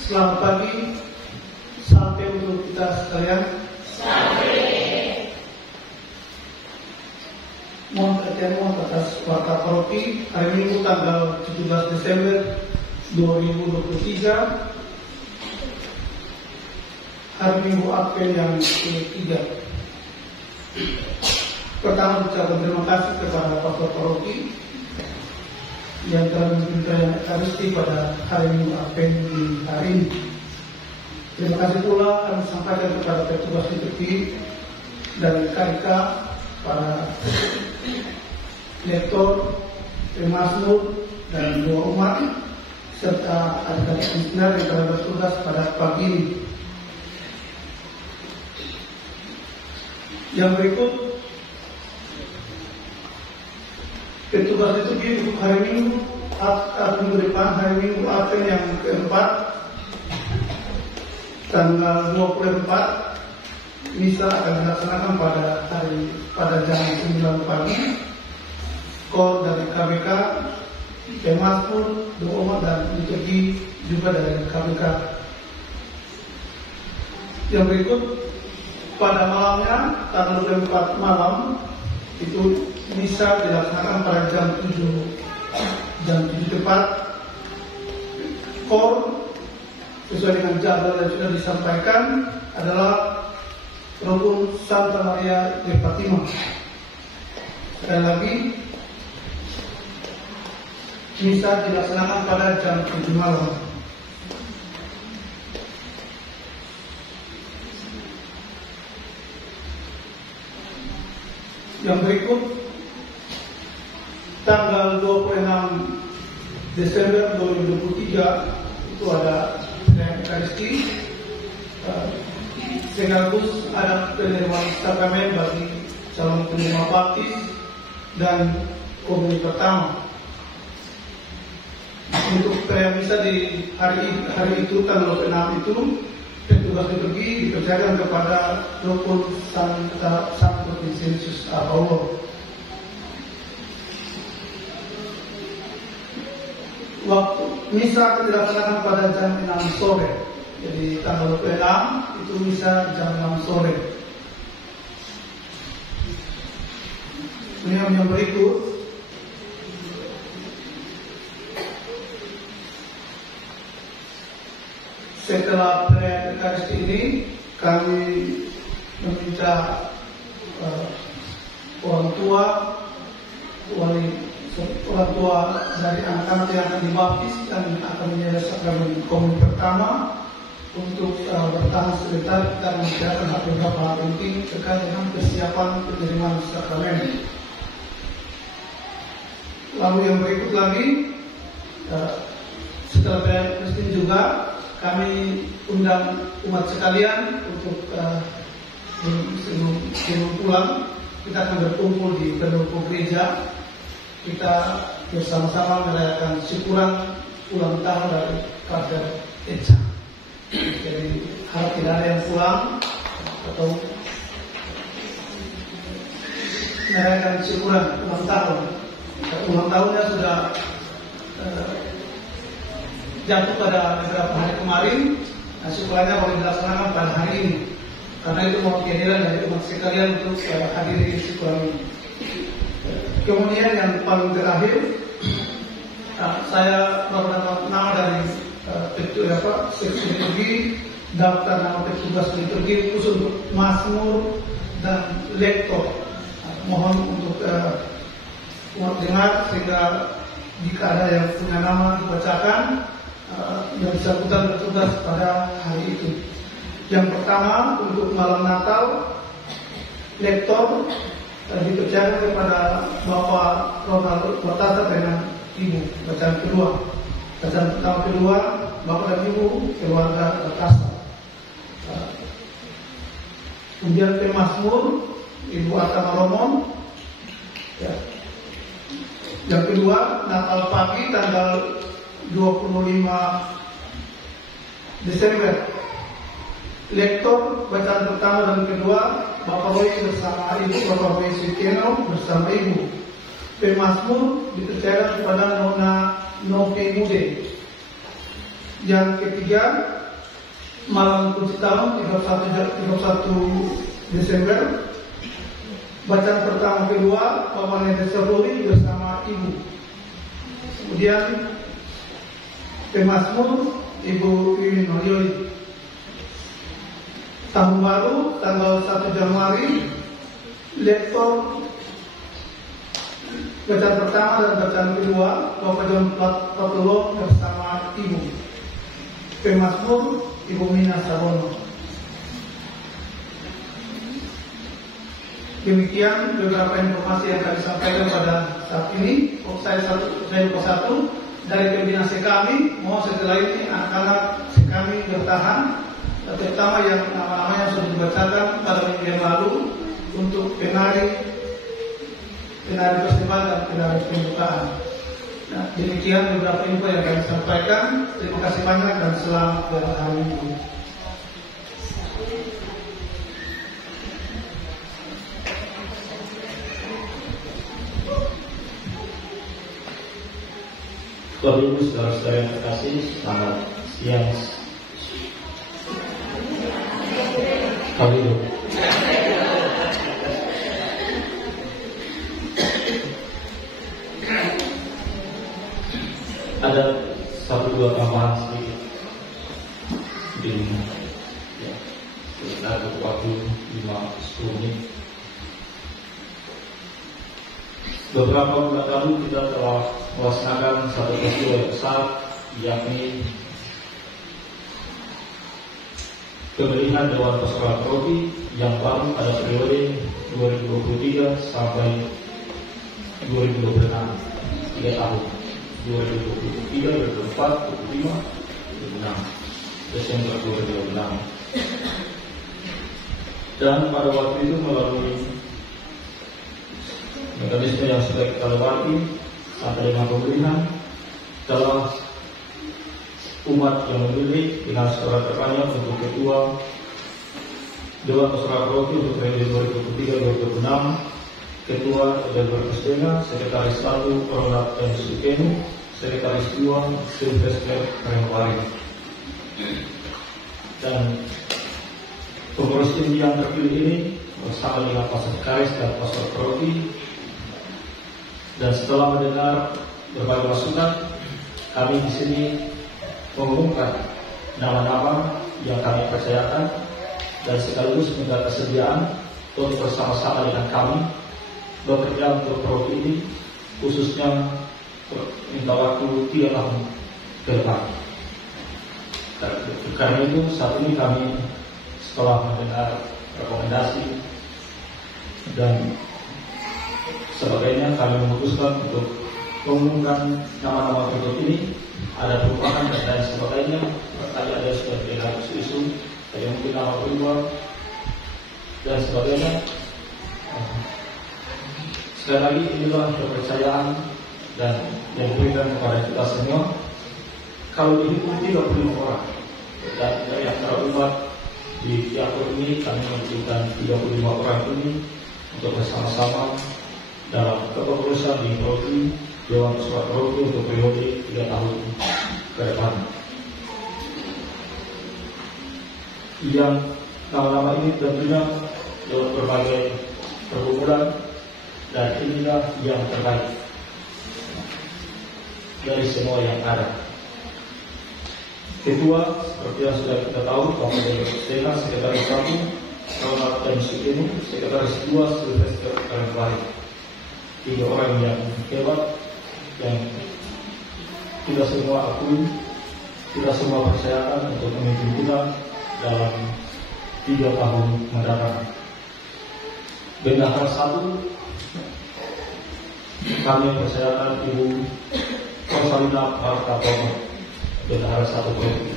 Selamat pagi, sampai untuk kita sekalian. Sampai. Mohon perhatian atas warta paroki hari Minggu tanggal 17 Desember 2023, hari Minggu Advent yang ketiga. Pertama, ucapkan terima kasih kepada pastor paroki yang telah memberikan Ekaristi pada hari Minggu Advent di hari ini. Terima kasih pula kami sampaikan kepada petugas liturgi dari KIK, para lektor, pemazmur, dan doa umat, serta adik-adik misinar yang telah bertugas pada pagi ini. Yang berikut, petugas liturgi untuk hari Minggu minggu depan, hari Minggu Advent yang keempat, tanggal 24, misa akan dilaksanakan pada jam 9 pagi. Kor dari KBK, pemazmur, doa umat dan liturgi juga dari KBK. Yang berikut, pada malamnya tanggal 24 malam itu misa dilaksanakan pada jam 7 tepat. Kor sesuai dengan jadwal yang sudah disampaikan adalah Rukun Santa Maria de Fatima. Sekali lagi, misa dilaksanakan pada jam 7 malam. Yang berikut, tanggal 26 Desember 2023 itu ada Ekaristi, sekaligus ada penerimaan sakramen bagi calon penerima baptis dan komuni pertama. Untuk perayaan misa di hari itu tanggal 26 itu, petugas liturgi dikerjakan kepada Rukun Santo Vincentus Paulo. Waktu misa dilaksanakan pada jam 6 sore. Jadi tanggal 26 itu misa jam 6 sore. Ini yang berikut, setelah perayaan Ekaristi ini, kami meminta orang tua dari anak-anak yang akan dibaptis dan akan menjadi sakramen komunitas pertama untuk bertahan sebentar. Kita membicarakan beberapa hal penting terkait dengan persiapan penerimaan sakramen. Lalu yang berikut lagi, setelah perayaan Kristen juga kami undang umat sekalian untuk sebelum pulang kita akan berkumpul di pendopo gereja. Kita bersama-sama merayakan syukuran ulang tahun dari Kader Eca. Jadi harap tidak ada yang pulang atau merayakan syukuran ulang tahun. Ulang tahunnya sudah jatuh pada beberapa hari kemarin. Nah, syukurannya boleh dilaksanakan pada hari ini, karena itu mau kehadiran dari umat sekalian untuk hadiri syukuran ini. Kemudian yang paling terakhir, saya beberapa nama dari seksi liturgi, daftar nama petugas liturgi khusus untuk mazmur dan lektor. Mohon untuk umat dengar sehingga jika ada yang punya nama dibacakan yang bersangkutan bertugas pada hari itu. Yang pertama untuk malam Natal, lektor dipercayakan kepada Bapak Ronald Watasa dengan Ibu. Bacaan kedua. Bacaan pertama kedua, Bapak dan Ibu keluarga Watasa. Kemudian pemazmur Ibu Atama Romon. Ya. Yang kedua, Natal pagi tanggal 25 Desember. Lektor bacaan pertama dan kedua Bapak Roy bersama Ibu, Bapak Roy Sitieno bersama Ibu. Pemazmur dipercayakan kepada Nona Noke Mude. Yang ketiga, malam kunci tahun 31 Desember. Bacaan pertama kedua Bapak Nede Seruri bersama Ibu. Kemudian pemazmur Ibu Wiwin Noyoi. Tahun baru tanggal 1 Januari, lektor bacaan pertama dan bacaan kedua Bapak John Patulo bersama Ibu. Pemazmur Ibu Mina Sabono. Demikian beberapa informasi yang kami sampaikan pada saat ini. Saya lupa satu dari pembina sekami. Mohon setelah ini anak-anak sekami bertahan, terutama yang nama-namanya sudah dibacakan pada minggu yang lalu untuk penari festival dan penari pembukaan. Nah, demikian beberapa info yang kami sampaikan. Terima kasih banyak dan selamat berhari Minggu. Bapak Ibu saudara-saudara yang terkasih, selamat siang. Kami ada 1-2 tambahan sedikit sekitar waktu 5-10 menit. Beberapa bulan lalu kita telah melaksanakan satu peristiwa yang besar, yakni pemilihan Dewan Pastoral Paroki yang baru pada periode 2023 sampai 2026, 3 tahun, 2023, 2024, 2025, 2026, Desember 2026. Dan pada waktu itu melalui mekanisme yang sudah kita lewati sampai dengan pemilihan, telah umat yang memilih dengan suara terbanyak untuk ketua Dewan Pastoral Paroki untuk periode 2023-2026, ketua Delbar Kesdena, sekretaris 1 Ronald M. Sukenu, sekretaris 2 Sylvester Renwari. Dan pengurus tinggi yang terpilih ini bersama dengan Pak Sekretaris dan Pastor Paroki. Dan setelah mendengar berbagai masukan, kami di sini mengumumkan nama-nama yang kami percayakan dan sekaligus minta kesediaan untuk bersama-sama dengan kami bekerja untuk Paroki ini, khususnya minta waktu 3 tahun ke depan. Karena itu saat ini kami setelah mendengar rekomendasi dan sebagainya, kami memutuskan untuk mengumumkan nama-nama berikut ini. Ada perubahan dan lain sebagainya. Tadi ada sudah dengar isu-isu, ada mungkin nama berubah dan sebagainya. Sekali lagi, inilah kepercayaan dan yang diberikan kepada kita semua. Kalau dihitung 35 orang dan dari antara umat di Diakon ini, kami menunjukkan 35 orang ini untuk bersama-sama dalam kepengurusan di Paroki Dewan Pastoral Paroki untuk periode 3 tahun ke depan. Yang nama-nama ini tentunya lewat berbagai pergumulan, dan inilah yang terbaik dari semua yang ada. Ketua, seperti yang sudah kita tahu, Bapak Deka, Sekretaris 1, Ronald M. Sukini, Sekretaris 2, Sylvester Karenfari. 3 orang yang hebat, yang tidak semua akui, tidak semua percayakan untuk memimpin kita dalam 3 tahun mendatang. Bendahara 1, kami percayakan Ibu Rosalina Martapono, Bendahara 1 Provinsi.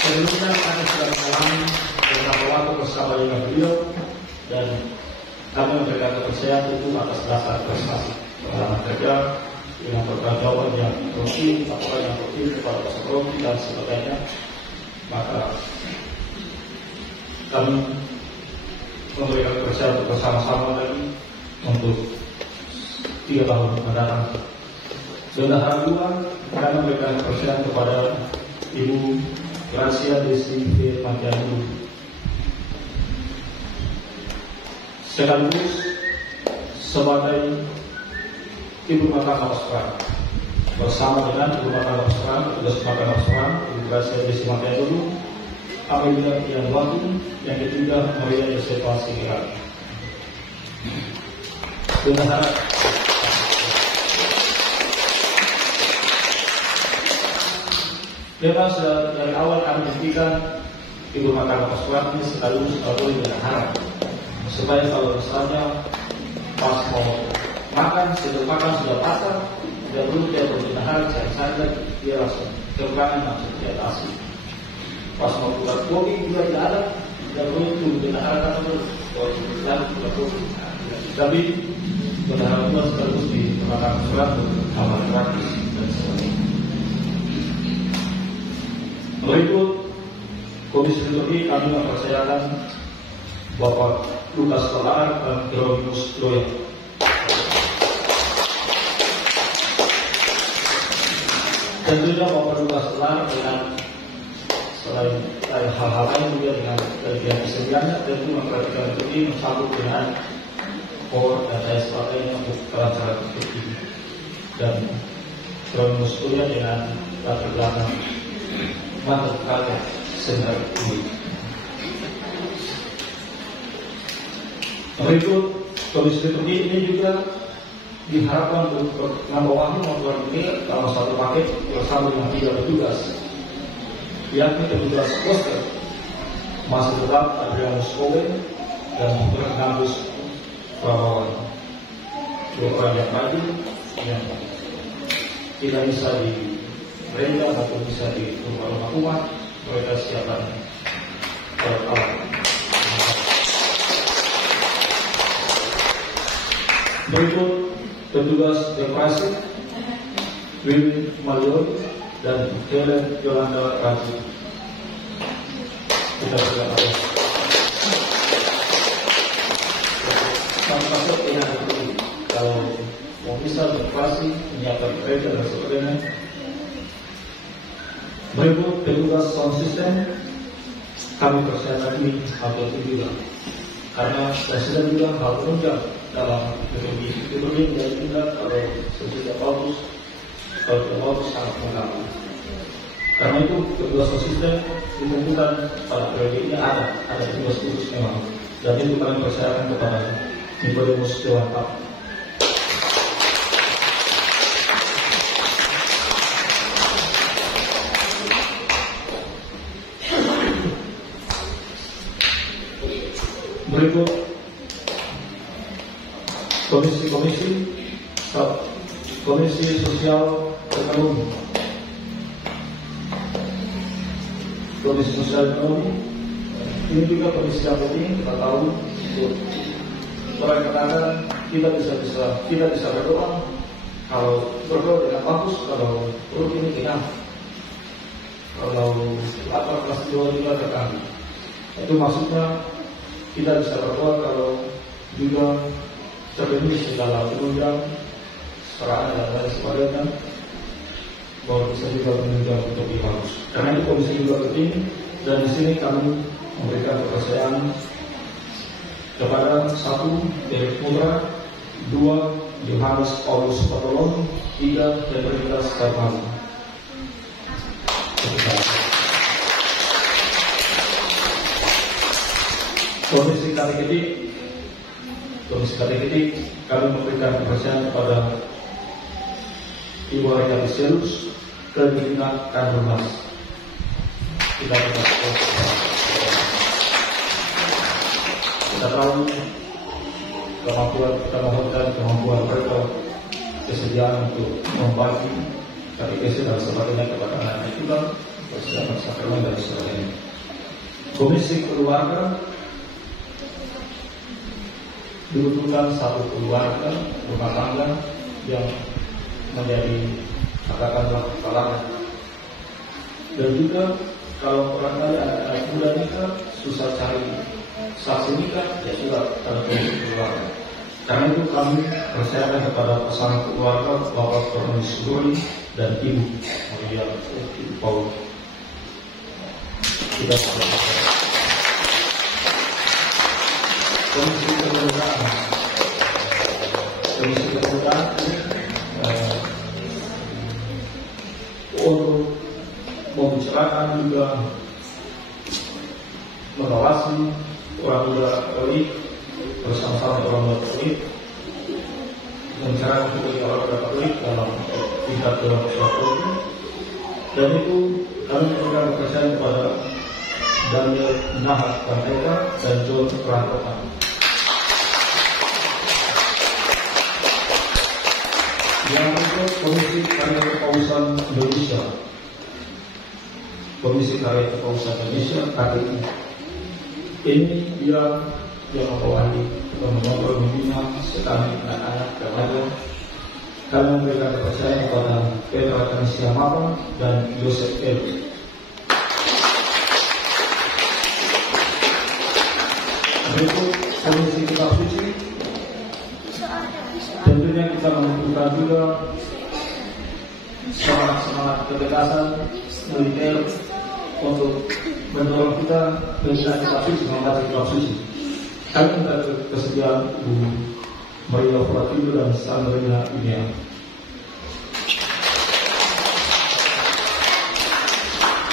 Sebelumnya kami sudah mengalami beberapa waktu bersama dengan beliau dan kami memberikan kepercayaan itu atas dasar prestasi pengalaman kerja dengan pertanggungjawaban yang rutin, laporan yang rutin kepada Pak Provinsi dan sebagainya. Maka kami memberikan kepercayaan untuk bersama-sama lagi untuk 3 tahun mendatang. Bendahara 2 kami memberikan kepercayaan kepada Ibu Gracia Desi Firmansyah, sekaligus sebagai Ibu Rumah Tangga Australia. Bersama dengan Ibu Rumah Tangga Australia, tugas Rumah Tangga Australia, Ibu Gracia Desi Firmansyah dulu, apabila yang waktu, yang ketiga Maria Josefa Sigiran. Bendahara memang dari awal kami buktikan Ibu Rumah Tangga Australia ini sekaligus sebagai bendahara, supaya kalau misalnya pas mau makan, sudah makan sudah pasar, tidak perlu dia berbendahara, cari saja dia langsung kekurangan langsung diatasi. Pas mau buat kopi juga tidak ada, tidak perlu itu bendahara kan terus kalau tidak perlu. Tapi bendahara itu sekaligus di Rumah Tangga Australia untuk amal gratis dan sebagainya. Berikut Komisi Liturgi kami mempercayakan Bapak Lukas Solar dan Hieronymus Loya. Tentunya Bapak Lukas Solar dengan selain hal-hal lain juga dengan bagian kesediaannya tentu memperhatikan liturgi bersambut dengan pohon dan lain sebagainya untuk kelancaran liturgi. Dan Hieronymus Loya dengan latar belakang mata kata sendiri ini. Berikut Komisi Liturgi ini juga diharapkan untuk membawahi membuat ini dalam satu paket bersama dengan 3 petugas, yakni petugas poster masih tetap Adrianus Kobe dan Bernardus Prabawan, 2 orang yang maju yang tidak bisa di gereja atau bisa di rumah umat, mereka siapkan alat. Berikut petugas dekorasi Willy Malion dan Helen Yolanda Raju. Kita sudah ada. Masuk dengan itu kalau mau bisa dekorasi menyiapkan gereja dan sebagainya. Berikut petugas sound system kami percayakan ini atau juga karena presiden juga hal penunjang dalam liturgi menjadi indah kalau sesudah bagus, kalau tidak bagus sangat mengganggu. Karena itu petugas sound system ditentukan pada periode ini ada tugas khusus memang, dan itu kami percayakan kepada Nikodemus Dewan Pak. Berikut Komisi Sosial Ekonomi. Komisi Sosial Ekonomi ini juga komisi yang penting. Kita tahu untuk orang katakan kita bisa berdoa. Kalau berdoa dengan bagus, kalau perut ini kenyang, kalau lapar kelas 2 juga terganggu. Itu maksudnya kita bisa berdoa kalau juga terpenuhi segala penunjang, sarana dan lain sebagainya, bahwa bisa juga menunjang untuk lebih bagus. Karena itu komisi juga penting, dan di sini kami memberikan kepercayaan kepada 1 Derek Putra, 2 Yohanes Paulus Patolong 3 dan 13 tahun. Komisi Kateketik kami memberikan kepercayaan kepada Ibu Reka Biselus Kegiatan Kandumas. Kita tahu kemampuan mereka, kesediaan untuk membagi katekesi dan sebagainya kepada anak-anak juga, persiapan sakramen dan sebagainya. Komisi Keluarga dibutuhkan satu keluarga rumah tangga yang menjadi katakanlah kalangan, dan juga kalau barangkali anak-anak muda nikah susah cari saksi nikah, ya sudah ada komisi keluarga. Karena itu kami percayakan kepada pasangan keluarga Bapak Kornel Suguri dan Ibu Maria Paul. Kita Komisi Kepemudaan untuk membicarakan juga mengawasi orang muda Katolik bersama-sama orang muda Katolik, membicarakan juga orang muda Katolik dalam tingkat dalam masyarakat, dan itu kami memberikan kepercayaan kepada Daniel Nahat Panteka dan John Rantokan. Yang berikut Komisi Karya Kepausan Indonesia. Komisi Karya Kepausan Indonesia KKI. Ini dia yang membawahi dan mengontrol membina sekali anak-anak remaja. Kami memberikan kepercayaan kepada Petra Kanisia Mapa dan Yosef L. Berikut Komisi Kitab Suci. Tentunya kita membutuhkan juga semangat ketegasan militer untuk mendorong kita pembinaan kitab suci, membaca kitab suci. Kami minta kesediaan Bu Maria Foratido dan Sandrina Inea.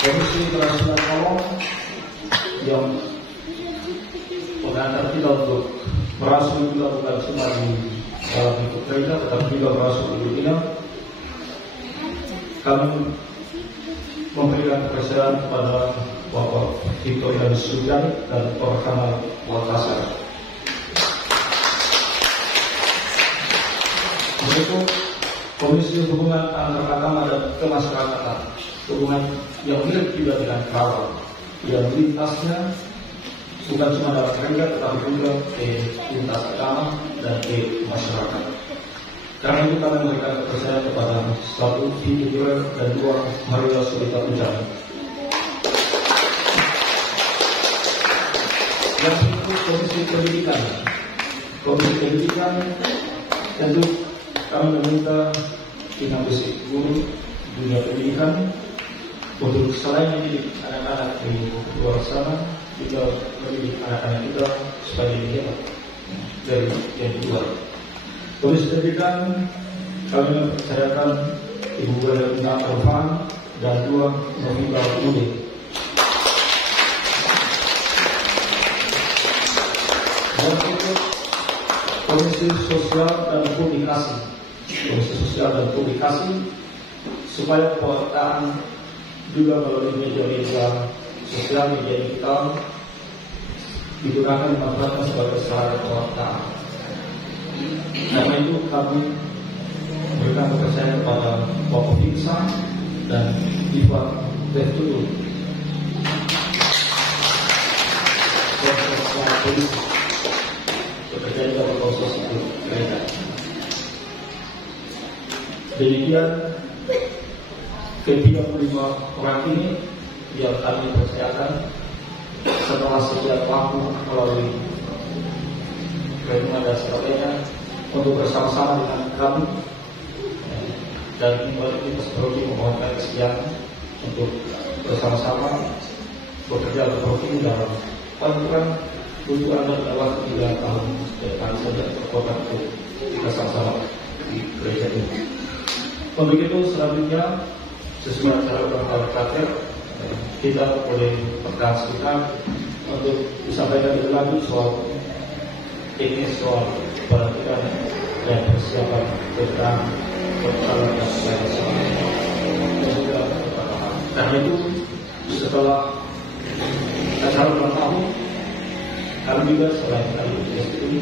Komisi Internasional Kolom yang mengantar kita untuk merasuk juga bukan cuma di dalam hidup mereka, tetapi juga merasuk di dunia. Kami memberikan kepercayaan kepada Bapak Victoria Sugiani dan Bapak Kamal Walkasar. Berikut Komisi Hubungan Antar Agama dan Kemasyarakatan, hubungan yang mirip juga dengan kawan, yang lintasnya bukan cuma dalam gereja tetapi juga ke lintas agama dan ke masyarakat. Karena itu kami memberikan kepercayaan kepada satu Figurer dan dua Maria Sulita Ujang. Yang itu Komisi Pendidikan. Komisi Pendidikan tentu kami meminta Tina Besi Guru dunia pendidikan untuk selain mendidik anak-anak di luar sana, juga mendidik anak-anak kita supaya dihemat dari yang di luar. Komisi Pendidikan kami mempercayakan Ibu Belina Arfan dan dua Novita Ude. Dan berikut Komisi Sosial dan Publikasi. Komisi Sosial dan Publikasi supaya pemberitaan juga melalui media sosial, media digital digunakan dimanfaatkan sebagai sarana pemberitaan. Karena itu kami memberikan kepercayaan kepada Bapak Fiksa dan Diva Bertulu. Polisi kepercayaan kepada proses itu mereka. Demikian ke-35 orang ini yang kami percayakan setelah sekian waktu melalui renungan dan sebagainya untuk bersama-sama dengan kami, dan ini seperti memohonkan kesediaan untuk bersama-sama bekerja berprofil dalam paling kurang butuh Anda dalam waktu 3 tahun dari kami saja berkorban itu. kita sama-sama di gereja ini. Untuk itu selanjutnya sesuai cara berpraktek kita boleh pegang kita untuk disampaikan lebih lanjut soal teknis soal perhatian dan persiapan tentang perjalanan dan juga perkembangan. Karena itu setelah acara ulang tahun, kami juga selain kali ini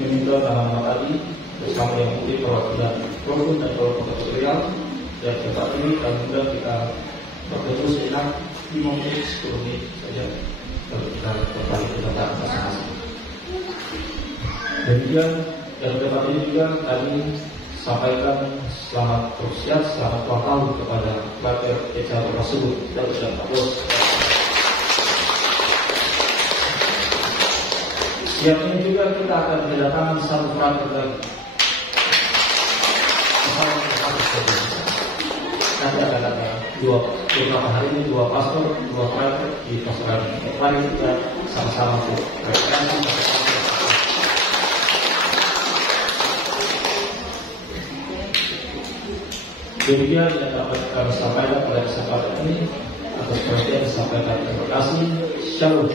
meminta nama-nama tadi bersama yang mungkin perwakilan rukun dan kelompok tutorial dan tempat ini kami juga kita bertemu sekitar 5 menit 10 menit saja kalau kita berbagi tentang masing-masing. Demikian dan tempat ini juga kami sampaikan selamat berusia, selamat ulang tahun kepada pelatihan acara tersebut dan ucapkan Pak. Siang ini juga kita akan kedatangan satu frater lagi. Nanti akan ada beberapa hari ini 2 pastor, 2 frater di pastoran. Mari kita sama-sama berkreasi. Demikian yang dapat kami sampaikan pada kesempatan ini. Atas perhatian disampaikan terima kasih. Shalom.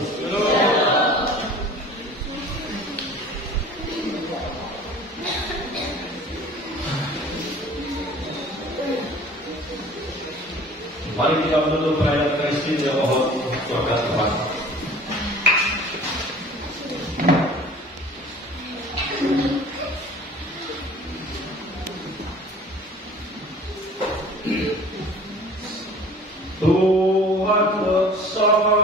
Mari kita menutup perayaan Kristus yang mohon berkat Tuhan. Tuhan bersama